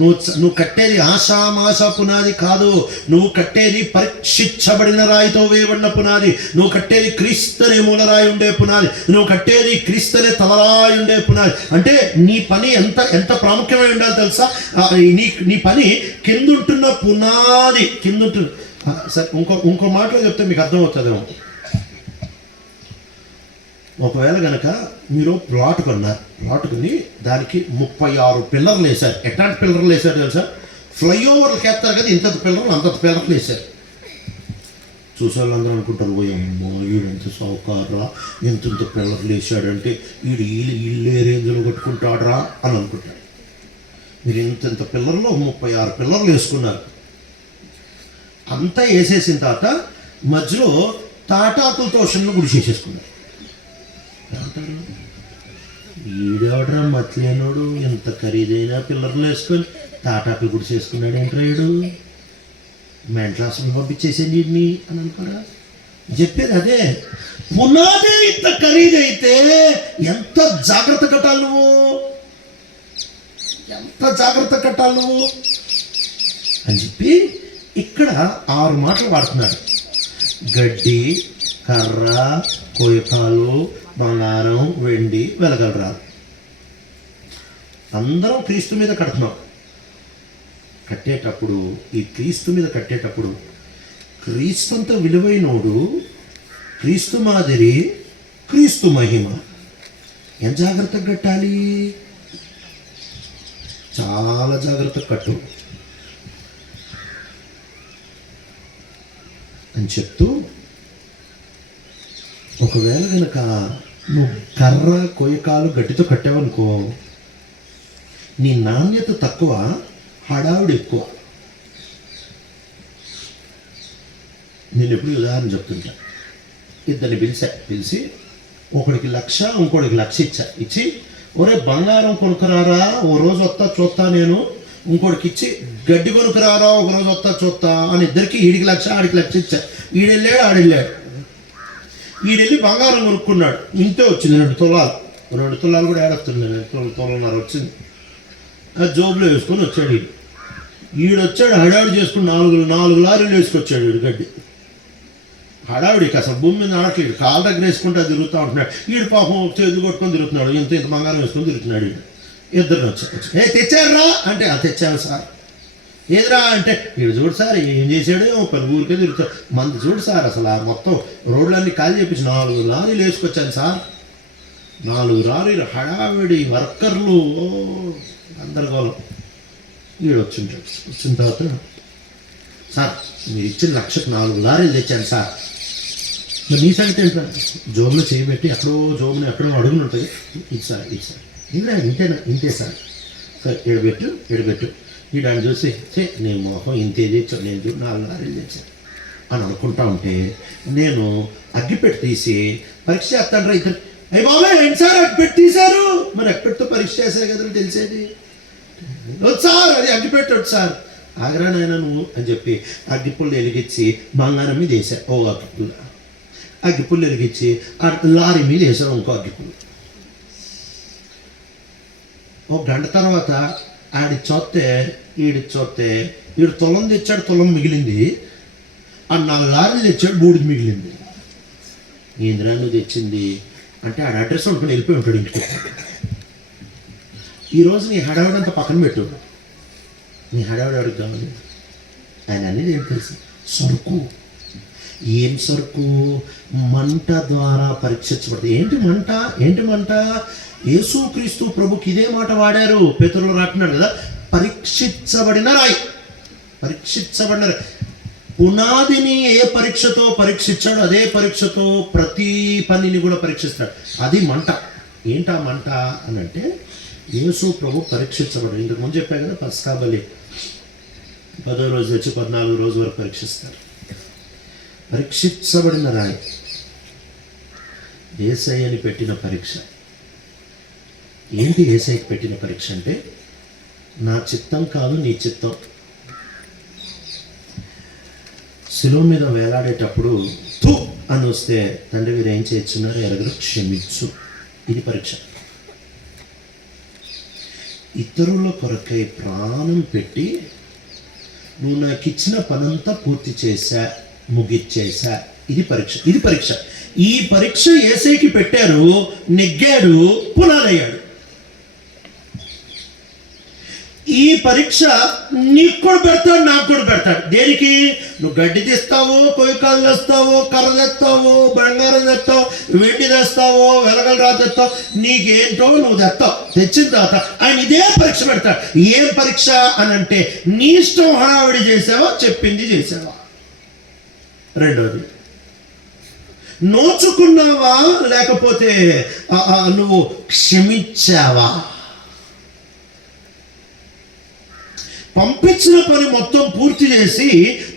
నువ్వు కట్టేది ఆషామాష పునాది కాదు, నువ్వు కట్టేది పరీక్షించబడిన రాయితో వేయబడిన పునాది, నువ్వు కట్టేది క్రీస్తునే మూలరాయి ఉండే పునాది, నువ్వు కట్టేది క్రీస్తునే తలరాయి ఉండే పునాది. అంటే నీ పని ఎంత ప్రాముఖ్యమై ఉండాలి తెలుసా? నీ పని కిందుంటున్న పునాది, సరే ఇంకో మాటలో చెప్తే మీకు అర్థమవుతుందేమో. ఒకవేళ కనుక మీరు ప్లాట్ కొని దానికి 36 పిల్లర్లు వేశారు. ఎట్లాంటి పిల్లర్లు వేశారు తెలుసా? ఫ్లైఓవర్లకు వేస్తారు కదా, ఇంత పిల్లర్లు అంత పిల్లర్లు వేశారు. చూసే వాళ్ళందరూ అనుకుంటారు, ఓ అమ్మో వీడు ఎంత సౌకారా, ఇంత పిల్లర్లు వేసాడంటే వీడు ఇల్లే రేంజ్లో కట్టుకుంటాడరా అని అనుకుంటారు. మీరు ఇంత పిల్లర్లో 36 పిల్లర్లు వేసుకున్నారు. అంతా వేసేసిన తర్వాత మధ్యలో తాటాకులతో చిన్న గుడి చేసేసుకున్నారు. ఈడేవడరా మత్లేనోడు, ఎంత ఖరీదైన పిల్లర్లు వేసుకొని తాటాకులు గుడి చేసుకున్నాడు ఏంట్రా, వీడు మెంటలాసులు పంపించేసేది వీడిని అని అనుకోరా. చెప్పేది అదే, పునాదే ఇంత ఖరీదైతే ఎంత జాగ్రత్త కట్టాలి నువ్వు అని చెప్పి ఇక్కడ 6 మాటలు వాడుతున్నాడు. గడ్డి, కర్ర, కోయకాలు, బంగారం, వెండి, వెలగలరాలు. అందరం క్రీస్తు మీద కడుతున్నాం. కట్టేటప్పుడు ఈ క్రీస్తు మీద కట్టేటప్పుడు క్రీస్తు అంత విలువైనోడు, క్రీస్తు మాదిరి, క్రీస్తు మహిమ. ఎంత జాగ్రత్తగా కట్టాలి, చాలా జాగ్రత్తగా కట్టు అని చెప్తూ, ఒకవేళ కనుక నువ్వు కర్ర, కొయ్యకాలు గట్టితో కట్టావనుకో, నీ నాణ్యత తక్కువ, హడావుడి ఎక్కువ. నేను ఎప్పుడు ఉదాహరణ చెప్తుంటా. ఇద్దరిని పిలిచి ఒకడికి 1,00,000 ఇంకోడికి 1,00,000 ఇచ్చి ఒరే బంగారం కొనుక్కురారా ఓ రోజు వస్తా చూస్తా నేను, ఇంకోటికి ఇచ్చి గడ్డి కొనుక్కురారా ఒక రోజు వస్తా చూస్తా అని ఇద్దరికి, ఈడికి 1,00,000 ఆడికి 1,00,000 ఇచ్చా. ఈడెళ్ళాడు ఆడెళ్ళాడు. ఈడెళ్ళి బంగారం కొనుక్కున్నాడు, ఇంతే వచ్చింది 2 తులాలు. 2 తులాలు కూడా ఏడొస్తుంది, 2 తులాలన్నర వచ్చింది. ఆ జోబులో వేసుకొని వచ్చాడు. ఈడొచ్చాడు హడావిడి చేసుకుని 4 లారీలు వేసుకొచ్చాడు వీడు గడ్డి. హడావిడికి అసలు భూమి మీద ఆడట్లేదు, కాళ్ళ దగ్గర వేసుకుంటూ తిరుగుతూ ఉంటున్నాడు. ఈడు పాపం చేతులు కొట్టుకొని తిరుగుతున్నాడు, ఇంత బంగారం వేసుకొని తిరుగుతున్నాడు. ఇద్దరు వచ్చారు. తెచ్చారా అంటే తెచ్చాను సార్. ఏదిరా అంటే వీడు చూడు సార్ ఏం చేశాడు, పని ఊరికే తిరుగుతాడు. మంది చూడు సార్ అసలు ఆ మొత్తం రోడ్లన్నీ ఖాళీ చేపించి 4 లారీలు వేసుకొచ్చాను సార్. 4 లారీలు హడావిడి, వర్కర్లు, గందరగోళం. వీడు వచ్చింటాడు. వచ్చిన తర్వాత సార్ మీరు ఇచ్చిన 1,04,000 లారీలు తెచ్చాను సార్. మరి నీ సంగతి ఏంటా? జోబులో చేయబెట్టి ఎక్కడో అడుగులు ఉంటుంది. ఇది సార్ ఇంతే సార్. సార్ ఎడబెట్టు ఈ దాన్ని చూసి నేను మొహం ఇంతే తెచ్చాను, నేను 4 లారీలు తెచ్చాను అని అనుకుంటా ఉంటే నేను అగ్గిపెట్టి తీసి పరీక్ష చేస్తాను రా ఇద్దరు. అయ్యి బాబాయ్ ఏంటి సార్ అగ్గిపెట్టి తీశారు? మరి అగ్గిపెట్టితో పరీక్ష చేశారు కదా తెలిసేది. వద్దు సార్ అది అగ్గిపెట్టొచ్చు సార్. ఆగరా నాయన నువ్వు అని చెప్పి అగ్గిపుల్లు వెలిగించి బంగారం మీద వేసా ఓ అగ్గిపుల్లు వెలిగించి ఆ లారీ మీద వేసాను ఇంకో అగ్గిపుల్లు. ఒక గంట తర్వాత ఈడు చూస్తే ఈడు తులం తెచ్చాడు, తులం మిగిలింది. ఆ 4 లారీలు తెచ్చాడు, బూడిది మిగిలింది. ఏంద్రా నువ్వు తెచ్చింది అంటే ఆడ అడ్రస్ అనుకుని వెళ్ళిపోయి ఉంటాడు ఇంటికి. ఈరోజు నీ హడావిడంతా పక్కన పెట్టు. నీ హడావిడికి కావాలి. ఆయన అనేది ఏం తెలుసు? సరుకు. ఏం సరుకు? మంట ద్వారా పరీక్షించబడుతుంది. ఏంటి మంట? యేసుక్రీస్తు ప్రభుకి ఇదే మాట వాడారు. పేతురులో రాస్తున్నాడు కదా, పరీక్షించబడిన రాయి. పునాదిని ఏ పరీక్షతో పరీక్షించాడో అదే పరీక్షతో ప్రతి పనిని కూడా పరీక్షిస్తాడు. అది మంట. ఏంటా మంట అని అంటే యేసు ప్రభు పరీక్షించబడ్డాడు. ఇంతకు ముందు చెప్పాను కదా, పస్కా బలి 10వ రోజు వచ్చి 14వ రోజు వరకు పరీక్షిస్తారు. పరీక్షించబడిన రాయి యేసయ్యని పెట్టిన పరీక్ష. ఏంటి యేసయ్యకి పెట్టిన పరీక్ష అంటే, నా చిత్తం కాదు నీ చిత్తం. శిలువ మీద వేలాడేటప్పుడు తు అని వస్తే తండ్రి మీరు ఏం చేస్తున్నారు ఎరగరు, క్షమించు. ఇది పరీక్ష. ఇతరుల కొరకై ప్రాణం పెట్టి నువ్వు నాకు ఇచ్చిన పనంతా పూర్తి చేశా, ముగిచ్చేసా. ఇది పరీక్ష. ఈ పరీక్ష యేసయ్యకి పెట్టారు, నెగ్గాడు, పునాదయ్యాడు. ఈ పరీక్ష నీకు కూడా పెడతాడు, నాకు కూడా పెడతాడు. దేనికి? నువ్వు గడ్డి తీస్తావో, కొయ్యకాలు తెస్తావో, కర్ర తెస్తావో, బంగారం తెస్తావు, వెండి తెస్తావో, వెలగల రాజు తెస్తావు, నీకేంటో నువ్వు తెస్తావు. తెచ్చిన తర్వాత ఆయన ఇదే పరీక్ష పెడతాడు. ఏం పరీక్ష అని అంటే, నీ ఇష్టం హడావిడి చేసావా, చెప్పింది చేసావా. రెండోది, నోచుకున్నావా లేకపోతే నువ్వు క్షమించావా. పంపించిన పని మొత్తం పూర్తి చేసి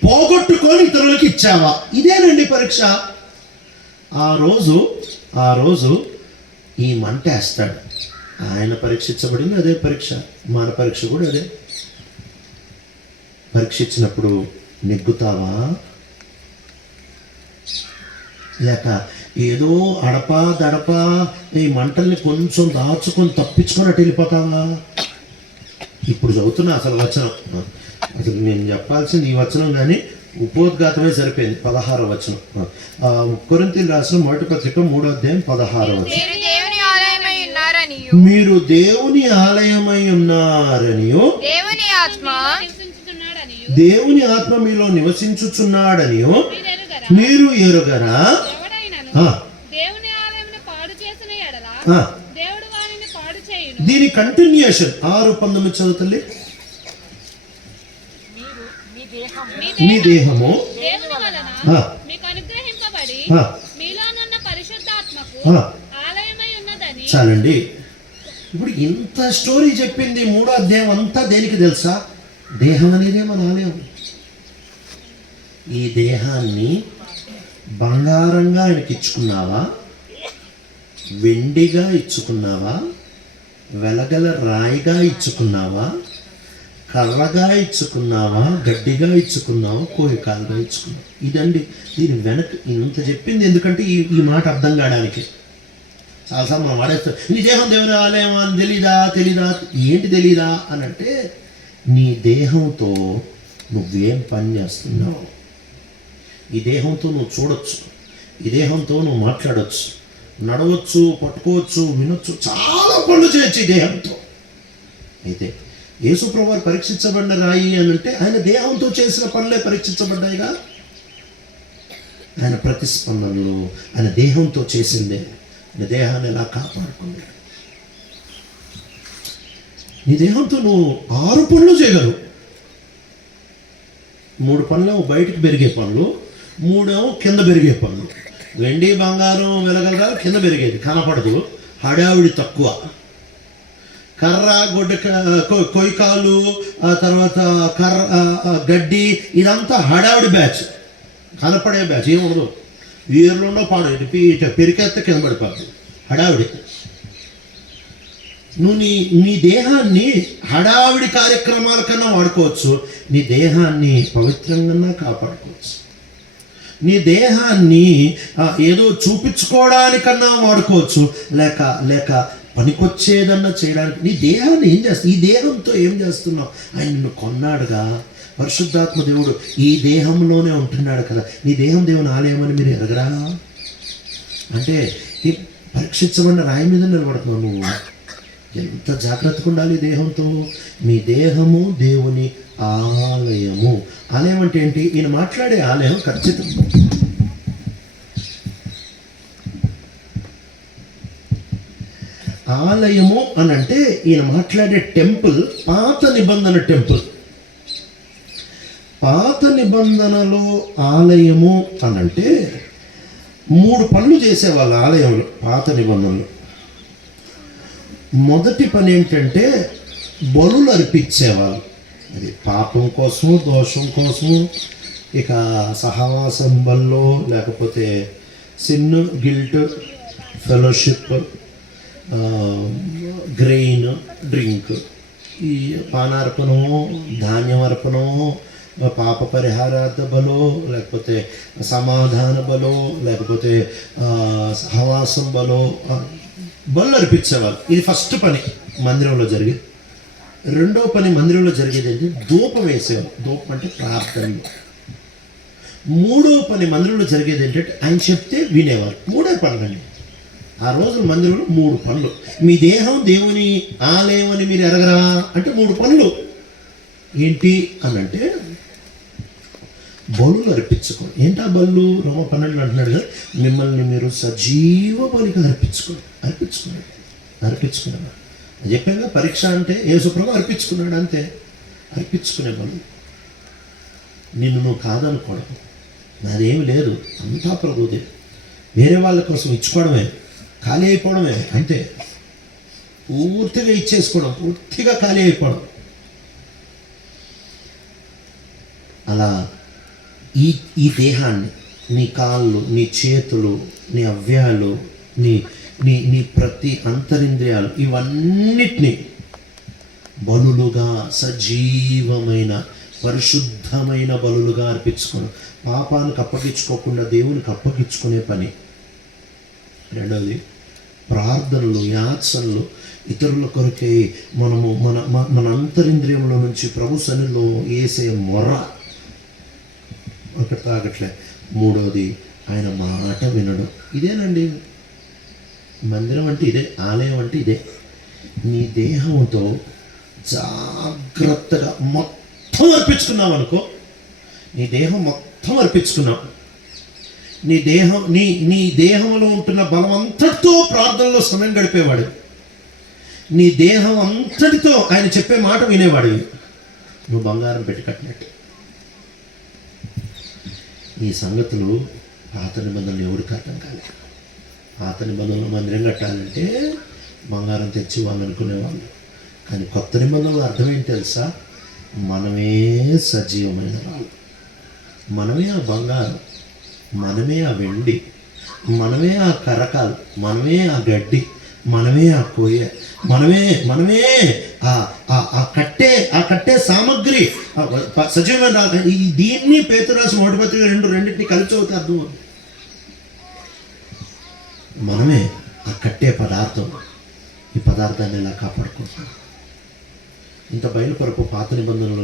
పోగొట్టుకొని ఇతరులకు ఇచ్చావా. ఇదేనండి పరీక్ష. ఆ రోజు ఈ మంట వేస్తాడు. ఆయన పరీక్షించబడింది అదే పరీక్ష, మన పరీక్ష కూడా అదే. పరీక్షించినప్పుడు నెగ్గుతావా లేక ఏదో అడపా దడపా ఈ మంటల్ని కొంచెం దాచుకొని తప్పించుకొని అటు వెళ్ళిపోతావా. ఇప్పుడు చదువుతున్నా అసలు వచనం, అసలు నేను చెప్పాల్సింది ఈ వచనం కానీ ఉపోద్ఘాతమే సరిపోయింది. 16వ వచనం, కొరింథీయులకు రాసిన మొదటి పత్రిక 3వ అధ్యాయం 16వ వచనం. మీరు దేవుని ఆలయమై ఉన్నారనియు దేవుని ఆత్మ మీలో నివసించుచున్నాడనియు మీరు ఎరుగరా. దీని కంటిన్యూషన్ 6:19 చదువుతలే. మీ దేహము చాలండి. ఇప్పుడు ఇంత స్టోరీ చెప్పింది 3వ అధ్యాయం అంతా దేనికి తెలుసా? దేహం అనేదే మన ఆలయం. ఈ దేహాన్ని బంగారంగా ఆయనకి ఇచ్చుకున్నావా, వెండిగా ఇచ్చుకున్నావా, వెలగల రాయిగా ఇచ్చుకున్నావా, కర్రగా ఇచ్చుకున్నావా, గడ్డిగా ఇచ్చుకున్నావా, కోయికాలుగా ఇచ్చుకున్నావా. ఇదండి దీని వెనక ఇంత చెప్పింది. ఎందుకంటే ఈ మాట అర్థం కావడానికి. చాలాసార్లు మనం వాడేస్తాం, నీ దేహం దేవుని ఆలయం అని తెలీదా. ఏంటి తెలీదా అని అంటే, నీ దేహంతో నువ్వేం పని చేస్తున్నావు. ఈ దేహంతో నువ్వు చూడొచ్చు, ఈ దేహంతో నువ్వు మాట్లాడవచ్చు, నడవచ్చు, పట్టుకోవచ్చు, వినొచ్చు, చాలా పనులు చేయొచ్చు ఈ దేహంతో. అయితే యేసు ప్రభువు పరీక్షించబడిన రాయి అని అంటే ఆయన దేహంతో చేసిన పనులే పరీక్షించబడ్డాయిగా. ఆయన ప్రతిస్పందనలు ఆయన దేహంతో చేసిందే. ఆయన దేహాన్ని ఎలా కాపాడుకున్నాడు. నీ దేహంతో నువ్వు 6 పనులు చేయగలవు. 3 పనులేమో బయటికి పెరిగే పనులు, 3 ఏమో కింద పెరిగే పనులు. వెండి బంగారం వెలగలగా కింద పెరిగేది కనపడదు, హడావిడి తక్కువ. కర్ర గొడ్డ కొయ్యకాలు, ఆ తర్వాత గడ్డి, ఇదంతా హడావిడి బ్యాచ్, కనపడే బ్యాచ్. ఏముండదు, వీరులో పాడు ఇటు పెరికెత్త కింద పడిపోద్ది, హడావిడి. నువ్వు నీ దేహాన్ని హడావిడి కార్యక్రమాల కన్నా వాడుకోవచ్చు, నీ దేహాన్ని పవిత్రంగా కాపాడుకోవచ్చు. నీ దేహాన్ని ఏదో చూపించుకోవడానికన్నా వాడుకోవచ్చు, లేక పనికొచ్చేదన్నా చేయడానికి. నీ దేహాన్ని ఏం చేస్తావు? ఈ దేహంతో ఏం చేస్తున్నావు? ఆయన నిన్ను కొన్నాడుగా, పరిశుద్ధాత్మ దేవుడు ఈ దేహంలోనే ఉంటున్నాడు కదా. నీ దేహం దేవుని ఆలయం అని మీరు ఎరగరా? అంటే ఈ పరీక్షించబడిన రాయి మీద నిలబడుతున్నావు నువ్వు. ఎంత జాగ్రత్తగా ఉండాలి దేహంతో. మీ దేహము దేవుని ఆలయము. ఆలయం అంటే ఏంటి? ఈయన మాట్లాడే ఆలయం ఖచ్చితం. ఆలయము అని అంటే ఈయన మాట్లాడే టెంపుల్ పాత నిబంధన టెంపుల్. పాత నిబంధనలో ఆలయము అని అంటే 3 పనులు చేసేవాళ్ళు ఆలయంలో పాత నిబంధనలు. మొదటి పని ఏంటంటే బలులు అర్పించేవాళ్ళు. అది పాపం కోసము, దోషం కోసము. ఇక సహవాసం బల్లో, లేకపోతే sin, guilt, fellowship, grain, drink, ఈ పానార్పణము, ధాన్యం అర్పణము, పాప పరిహారార్థ బలో, లేకపోతే సమాధాన బలో, లేకపోతే సహవాసం బలో, బలు అర్పించేవాళ్ళు. ఇది ఫస్ట్ పని మందిరంలో జరిగేది. రెండో పని మందిరంలో జరిగేది ఏంటి? ధూపం వేసేవాళ్ళు. ధూపం అంటే ప్రార్థనలు. మూడో పని మందిరంలో జరిగేది ఏంటంటే ఆయన చెప్తే వినేవాళ్ళు. 3 పనులండి ఆ రోజు మందిరంలో. 3 పనులు. మీ దేహం దేవుని ఆలయం అని మీరు ఎరగరా అంటే 3 పనులు ఏంటి అని అంటే బలులు అర్పించుకోండి. ఏంటా బలు? రోమ 12 అంటున్నాడు కదా, మిమ్మల్ని మీరు సజీవ బలిగా అర్పించుకున్నాడు. చెప్పాక పరీక్ష అంటే యేసుప్రభు అర్పించుకున్నాడు, అంతే. అర్పించుకునే బలు. నిన్ను నువ్వు కాదనుకోవడం, నాదేమి లేదు, అంతా ప్రభుదే. వేరే వాళ్ళ కోసం ఇచ్చుకోవడమే, ఖాళీ అయిపోవడమే, అంతే. పూర్తిగా ఇచ్చేసుకోవడం, పూర్తిగా ఖాళీ అయిపోవడం. అలా ఈ దేహాన్ని, నీ కాళ్ళు, నీ చేతులు, నీ అవయవాలు, నీ ప్రతి అంతరింద్రియాలు, ఇవన్నిటినీ బలులుగా, సజీవమైన పరిశుద్ధమైన బలులుగా అర్పించుకోవడం. పాపానికి అప్పగించుకోకుండా దేవునికి అప్పగించుకునే పని. రెండవది ప్రార్థనలు, యాచనలు, ఇతరుల కొరకై మనము మన అంతరింద్రియంలో నుంచి ప్రభు సన్నిధిలో వేసే మొర్ర ఒకటి తాగట్లే. మూడవది ఆయన మాట వినడం. ఇదేనండి మందిరం అంటే, ఇదే ఆలయం అంటే ఇదే. నీ దేహంతో జాగ్రత్తగా మొత్తం అర్పించుకున్నావు అనుకో. నీ దేహం మొత్తం అర్పించుకున్నావు. నీ దేహంలో ఉంటున్న బలం అంతటితో ప్రార్థనలో సమయం గడిపేవాడు. నీ దేహం అంతటితో ఆయన చెప్పే మాట వినేవాడు. నువ్వు బంగారం పెట్టి కట్టినట్టు. ఈ సంగతులు పాత నిబంధనలు ఎవరికి అర్థం కాలేదు. పాత నిబంధనలు మందిరం కట్టాలంటే బంగారం తెచ్చి వాళ్ళు అనుకునేవాళ్ళు. కానీ కొత్త నిబంధనలు అర్థం ఏంటి తెలుసా? మనమే సజీవమైన వాళ్ళు, మనమే ఆ బంగారం, మనమే ఆ వెండి, మనమే ఆ కరకాలు, మనమే ఆ గడ్డి, మనమే ఆ కొయ్య, మనమే ఆ కట్టే సామగ్రి, సజీవమైన. దీన్ని పేతురు రాసిన 1 పత్రిక 2:2 కలిపి చదివితే అర్థం. మనమే ఆ కట్టే పదార్థం. ఈ పదార్థాన్ని ఎలా కాపాడుకుంటాం? ఇంత బయలుపరపు పాత నిబంధనలు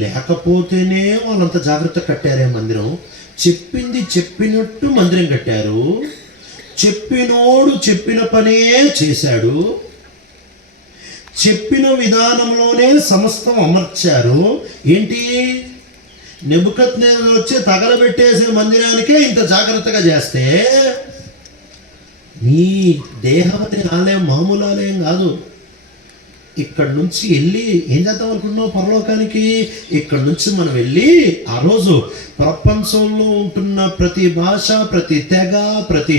లేకపోతేనే వాళ్ళంత జాగ్రత్త కట్టారే మందిరం. చెప్పింది చెప్పినట్టు మందిరం కట్టారు. చెప్పినోడు చెప్పిన పనే చేశాడు. చెప్పిన విధానంలోనే సమస్తం అమర్చారు. ఏంటి? నెబుకద్నెజరు వచ్చి తగలబెట్టేసే మందిరానికే ఇంత జాగ్రత్తగా చేస్తే నీ దేహవతి ఆలయం మామూలు ఆలయం కాదు. ఇక్కడ నుంచి వెళ్ళి ఏం చేద్దాం అనుకుంటున్నావు పరలోకానికి? ఇక్కడ నుంచి మనం వెళ్ళి ఆ రోజు ప్రపంచంలో ఉంటున్న ప్రతి భాష, ప్రతి తెగ, ప్రతి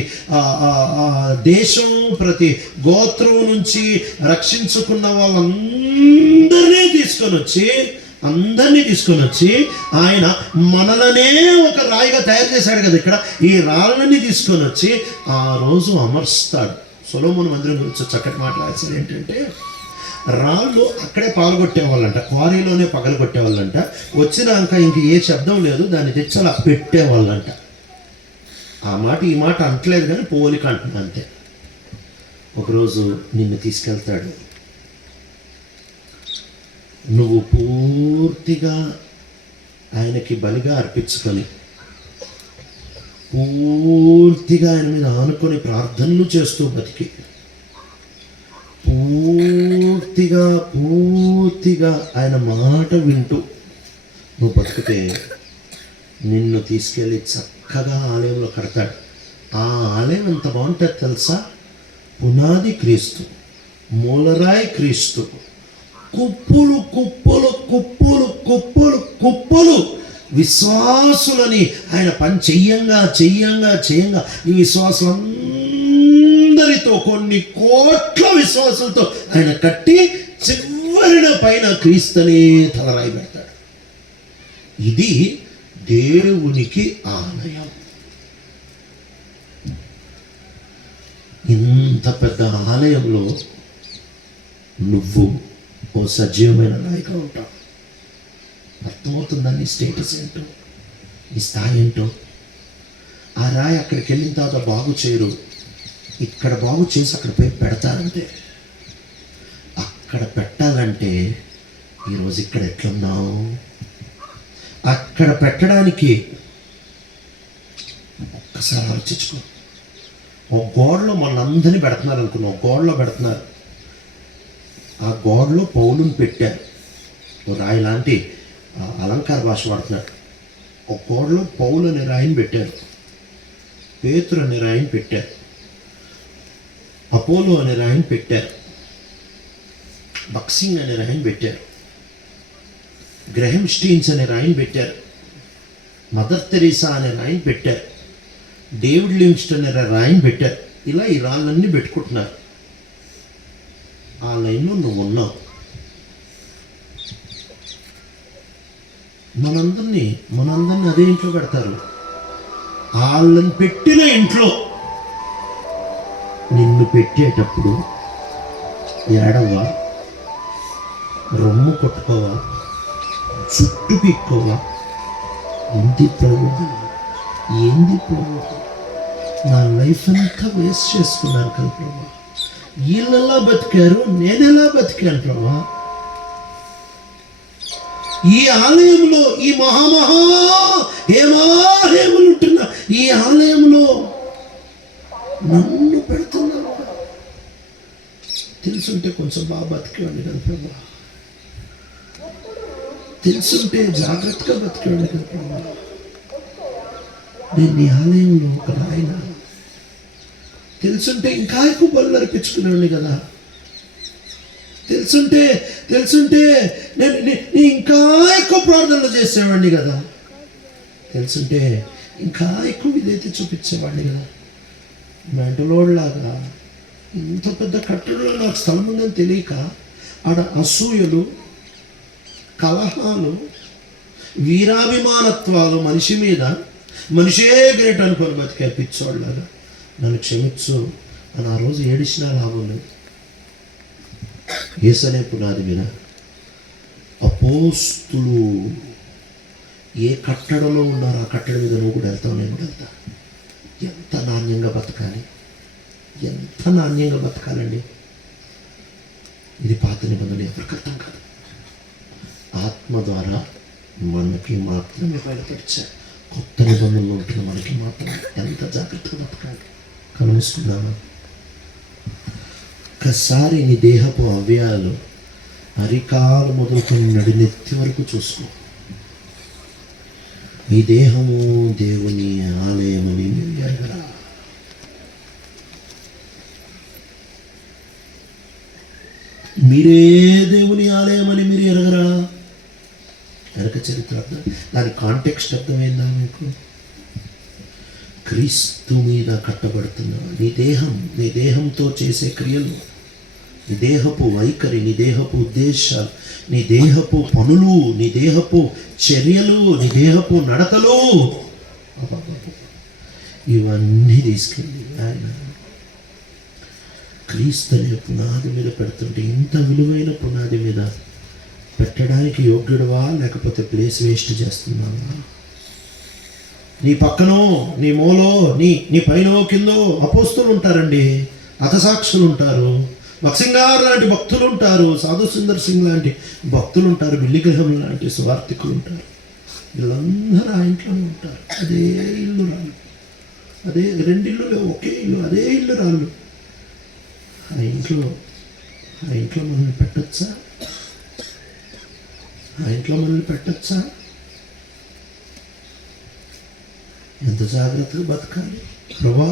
దేశం, ప్రతి గోత్రం నుంచి రక్షించుకున్న వాళ్ళందరినీ తీసుకొని వచ్చి ఆయన మనలనే ఒక రాయిగా తయారు చేశాడు కదా. ఇక్కడ ఈ రాళ్ళని తీసుకొని వచ్చి ఆ రోజు అమర్స్తాడు. సొలొమోను మందిరం గురించి చక్కటి మాట్లాడాల్సింది ఏంటంటే, రాళ్ళు అక్కడే పాల్గొట్టేవాళ్ళంట, క్వారీలోనే పగలగొట్టేవాళ్ళంట. వచ్చినాక ఇంక ఏ శబ్దం లేదు, దాన్ని తెచ్చి అలా పెట్టేవాళ్ళంట. ఆ మాట ఈ మాట అంటలేదు కానీ పోలిక అంటున్నా అంతే. ఒకరోజు నిన్ను తీసుకెళ్తాడు, నువ్వు పూర్తిగా ఆయనకి బలిగా అర్పించుకొని పూర్తిగా ఆయన మీద ఆనుకొని ప్రార్థనలు చేస్తూ బతికి పూర్తిగా ఆయన మాట వింటూ నువ్వు బతికితే నిన్ను తీసుకెళ్ళి చక్కగా ఆలయంలో కడతాడు. ఆ ఆలయం ఎంత బాగుంటుంది తెలుసా? పునాది క్రీస్తు, మూలరాయి క్రీస్తు, కుప్పలు కుప్పలు కుప్పలు కుప్పలు కుప్పలు విశ్వాసులని ఆయన పని చెయ్యంగా ఈ విశ్వాసులందరితో కొన్ని కోట్ల విశ్వాసులతో ఆయన కట్టి చివరిన పైన క్రీస్తుని తలరాయి పెడతాడు. ఇది దేవునికి ఆలయం. ఇంత పెద్ద ఆలయంలో నువ్వు ఓ సజీవమైన రాయిగా ఉంటావు. అర్థమవుతుందా నీ స్టేటస్ ఏంటో, నీ స్థాయి ఏంటో? ఆ రాయి అక్కడికి వెళ్ళిన తర్వాత బాగు చేయరు, ఇక్కడ బాగు చేసి అక్కడ పోయి పెడతారంటే. అక్కడ పెట్టాలంటే ఈరోజు ఇక్కడ ఎట్లున్నావు? అక్కడ పెట్టడానికి ఒక్కసారి ఆలోచించుకో. ఒక గోడలో మనందరినీ పెడుతున్నారు అనుకున్నాం, ఒక గోడలో పెడుతున్నారు. ఆ గోడలో పౌలుని పెట్టారు, ఓ రాయి లాంటి అలంకార భాష వాడుతున్నాడు. ఒక గోడలో పౌలు అనే రాయిని పెట్టారు, పేతురు అనే రాయిని పెట్టారు, అపోలో అనే రాయిని పెట్టారు, బక్సింగ్ అనే రాయిని పెట్టారు, గ్రహం స్టీన్స్ అనే రాయిని పెట్టారు, మదర్ తెరీసా అనే రాయిని పెట్టారు, డేవిడ్ లివింగ్స్టన్ అనే రాయిని పెట్టారు. ఇలా ఈ రాళ్ళన్నీ పెట్టుకుంటున్నారు. ఆ లైన్లో నువ్వు ఉన్నావు. మనందరినీ అదే ఇంట్లో పెడతారు. వాళ్ళని పెట్టిన ఇంట్లో నిన్ను పెట్టేటప్పుడు ఏడవా, రొమ్ము కొట్టుకోవా, చుట్టు పీక్కోవా? ఏంది ప్రభు, నా లైఫ్ అంతా వేస్ట్ చేసుకున్నాను కదా ప్రభా, వీళ్ళెలా బతికారు, నేనెలా బతికాను ప్రభా? ఈ ఆలయంలో, ఈ హేమాలయములు ఉంటున్న ఈ ఆలయంలో నన్ను పెడుతున్నావు. తెలుసుంటే కొంచెం బాగా బతికేవాడిని కదా ప్రభా, తెలుసుంటే జాగ్రత్తగా బతికేవాడిని కదా ప్రభా. నేను నీ ఆలయంలో ఒక రాయినా, తెలుసుంటే ఇంకా ఎక్కువ బలు అర్పించుకునేవాడిని కదా. తెలుసుంటే నేను ఇంకా ఎక్కువ ప్రార్థనలు చేసేవాడిని కదా. తెలుసుంటే ఇంకా ఎక్కువ విధేయత చూపించేవాడిని కదా. మెంటలోడ్లాగా ఇంత పెద్ద కట్టడంలో నాకు స్థలం ఉందని తెలియక ఆడ అసూయలు, కలహాలు, వీరాభిమానత్వాలు మనిషి మీద, మనిషే గ్రేట్ అనుకొని బతికే పిచ్చోళ్ళలాగా నన్ను క్షమించు అని ఆ రోజు ఏడిసినా లాభం లేదు. యేసనే పునాది మీద అపోస్తులు ఏ కట్టడలో ఉన్నారో ఆ కట్టడ మీద నువ్వు కూడా వెళ్తావు, నేను కూడా వెళ్తా. ఎంత నాణ్యంగా బతకాలండి. ఇది పాత నిబంధన ఎవరికి అర్థం కాదు. ఆత్మ ద్వారా మనకి మాత్రమే బయలుపరిచారు. కొత్త నిబంధనలు ఉంటున్న మనకి మాత్రం ఎంత జాగ్రత్తగా బతకాలి. కలుసుకుందామా? ఒక్కసారి నీ దేహపు అవయాలు అరికాలు మొదలుకొని నడినెత్తి వరకు చూసుకో. ఈ దేహము దేవుని ఆలయమని మీరు ఎరగరా? మీరే దేవుని ఆలయమని మీరు ఎరగరా? వెనక చరిత్ర అర్థం, దాని కాంటెక్స్ట్ అర్థమైందా మీకు? క్రీస్తు మీద కట్టబడుతున్నా నీ దేహంతో చేసే క్రియలు, నీ దేహపు వైఖరి, నీ దేహపు ఉద్దేశాలు, నీ దేహపు పనులు, నీ దేహపు చర్యలు, నీ దేహపు నడకలు, ఇవన్నీ తీసుకెళ్ళి ఆయన క్రీస్తు అనే పునాది మీద పెడుతుంటే, ఇంత విలువైన పునాది మీద పెట్టడానికి యోగ్యుడువా, లేకపోతే ప్లేస్ వేస్ట్ చేస్తున్నావా? నీ పక్కనో, నీ మూలో, నీ పైనో కిందో అపోస్తులు ఉంటారండి, హతసాక్షులు ఉంటారు, బక్సింగార్ లాంటి భక్తులు ఉంటారు, సాధు సుందర్ సింగ్ లాంటి భక్తులు ఉంటారు, బిల్లిగ్రహం లాంటి స్వార్థికులు ఉంటారు. వీళ్ళందరూ ఆ ఇంట్లోనే ఉంటారు. అదే ఇల్లు రాళ్ళు, అదే రెండిల్లు ఒకే ఇల్లు, అదే ఇల్లు రాళ్ళు. ఆ ఇంట్లో మనల్ని పెట్టచ్చా? ఎంత జాగ్రత్తగా బతకాలి ప్రభా.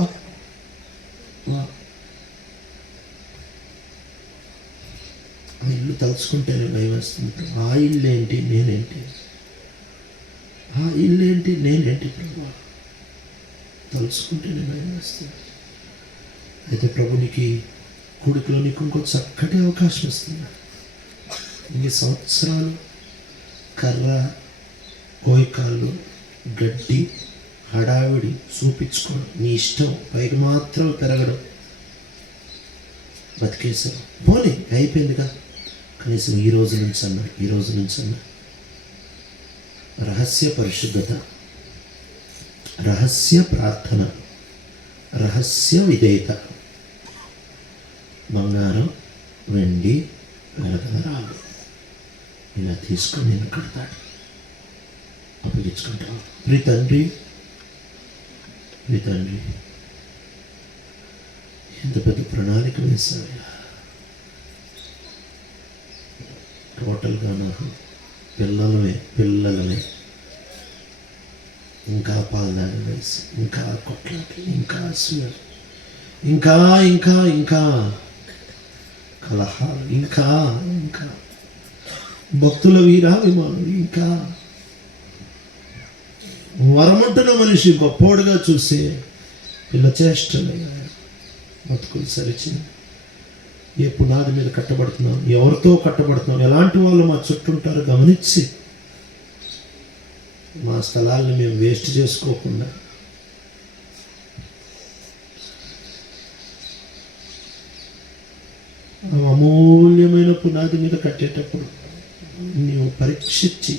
ఆ ఇల్లు తలుచుకుంటేనే భయం వేస్తుంది. ఆ ఇల్లు ఏంటి, నేనేంటి? ఆ ఇల్లు ఏంటి, నేనేంటి ప్రభా? తలుచుకుంటేనే భయం వేస్తుంది. అయితే ప్రభునికి కొడుకులో నీకు ఇంకో చక్కటి అవకాశం ఇస్తుంది. ఇన్ని సంవత్సరాలు కర్ర, కోయికాళ్ళు, గడ్డి, హడావిడి చూపించుకోవడం, నీ ఇష్టం, పైకి మాత్రం పెరగడం, బతికేశారు. పోనీ అయిపోయిందిగా, కనీసం ఈ రోజు నుంచి అన్నా రహస్య పరిశుద్ధత, రహస్య ప్రార్థన, రహస్య విధేయత, బంగారం, వెండి, వెలగరాలు ఇలా తీసుకొని నేను కడతాడు, అప్పగించుకుంటాను. ప్రియ తండ్రి, ఎంత పెద్ద ప్రణాళిక వేశారు. టోటల్గా నాకు పిల్లలమే ఇంకా పాలదాడి వేసి, ఇంకా కొట్లాట్లు, ఇంకా అసూయలు, ఇంకా కలహాలు, ఇంకా భక్తుల వీరాభిమానులు, ఇంకా వరమంటున్న మనిషి గొప్పోడుగా చూసే పిల్ల చేష్టలు, బతుకులు సరిచి ఏ పునాది మీద కట్టబడుతున్నాం, ఎవరితో కట్టబడుతున్నాం, ఎలాంటి వాళ్ళు మా చుట్టూ ఉంటారో గమనించి మా స్థలాలను మేము వేస్ట్ చేసుకోకుండా అమూల్యమైన పునాది మీద కట్టేటప్పుడు నీవు పరీక్షించి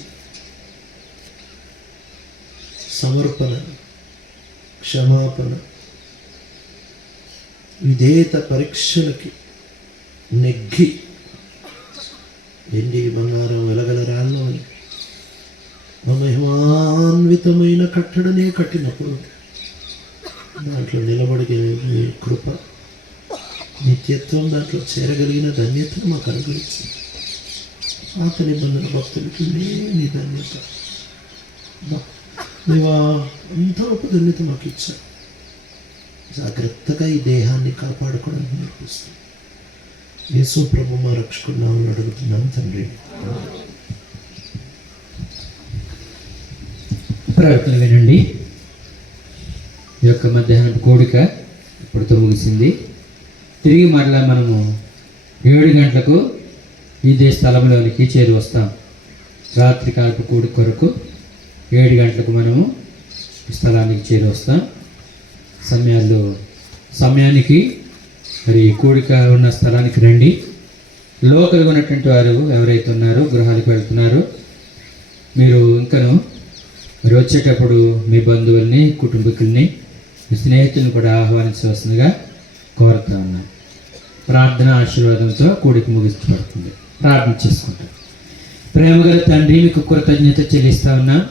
సమర్పణ, క్షమాపణ, విధేయత పరీక్షలకి నెగ్గి వెండి, బంగారం, వెలగల రాళ్ళు అని మహిమాన్వితమైన కట్టడనే కట్టినప్పుడు దాంట్లో నిలబడిగే కృప, నిత్యత్వం, దాంట్లో చేరగలిగిన ధన్యతను మాకు అనుగ్రహించింది. పాత నిబంధన భక్తులకి లేని ధన్యత, నీవా అంత గొప్ప ధన్యత మాకు ఇచ్చావు. జాగ్రత్తగా ఈ దేహాన్ని కాపాడుకోవడానికి నేర్పిస్తాం. యేసు ప్రభు మా రక్షకున్నామని అడుగుతున్నాం తండ్రి. ప్రవర్తన వినండి. ఈ యొక్క మధ్యాహ్నం కోడిక ఇప్పుడుతో ముగిసింది. తిరిగి మరలా మనము 7 గంటలకు ఇదే స్థలంలోనికి చేరి వస్తాం. రాత్రి కాలపు కూడి కొరకు 7 గంటలకు మనము ఈ స్థలానికి చేరి వస్తాం. సమయానికి మరి కూడిక ఉన్న స్థలానికి రండి. లోకల్గా ఉన్నటువంటి వారు ఎవరైతే ఉన్నారో గృహాలకు వెళ్తున్నారు, మీరు ఇంకను మరి వచ్చేటప్పుడు మీ బంధువుల్ని, కుటుంబీకుల్ని, మీ స్నేహితులను కూడా ఆహ్వానించవలసిందిగా కోరుతా ఉన్నాం. ప్రార్థన ఆశీర్వాదంతో కూడిక ముగించబడుతుంది. ప్రార్థన చేసుకుంటాం. ప్రేమగల తండ్రి, మీకు కృతజ్ఞత చెల్లిస్తా ఉన్నాం.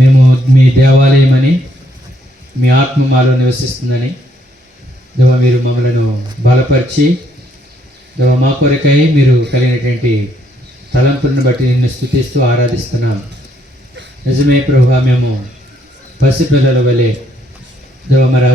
మేము మీ దేవాలయమని, మీ ఆత్మ మాలో నివసిస్తుందని దేవా మీరు మమ్మలను బలపరిచి దేవా మా కొరకై మీరు కలిగినటువంటి తలంపులను బట్టి నిన్ను స్తుతిస్తూ ఆరాధిస్తున్నాం. నిజమే ప్రభువా, మేము పసిపిల్లల వలె దేవా మరి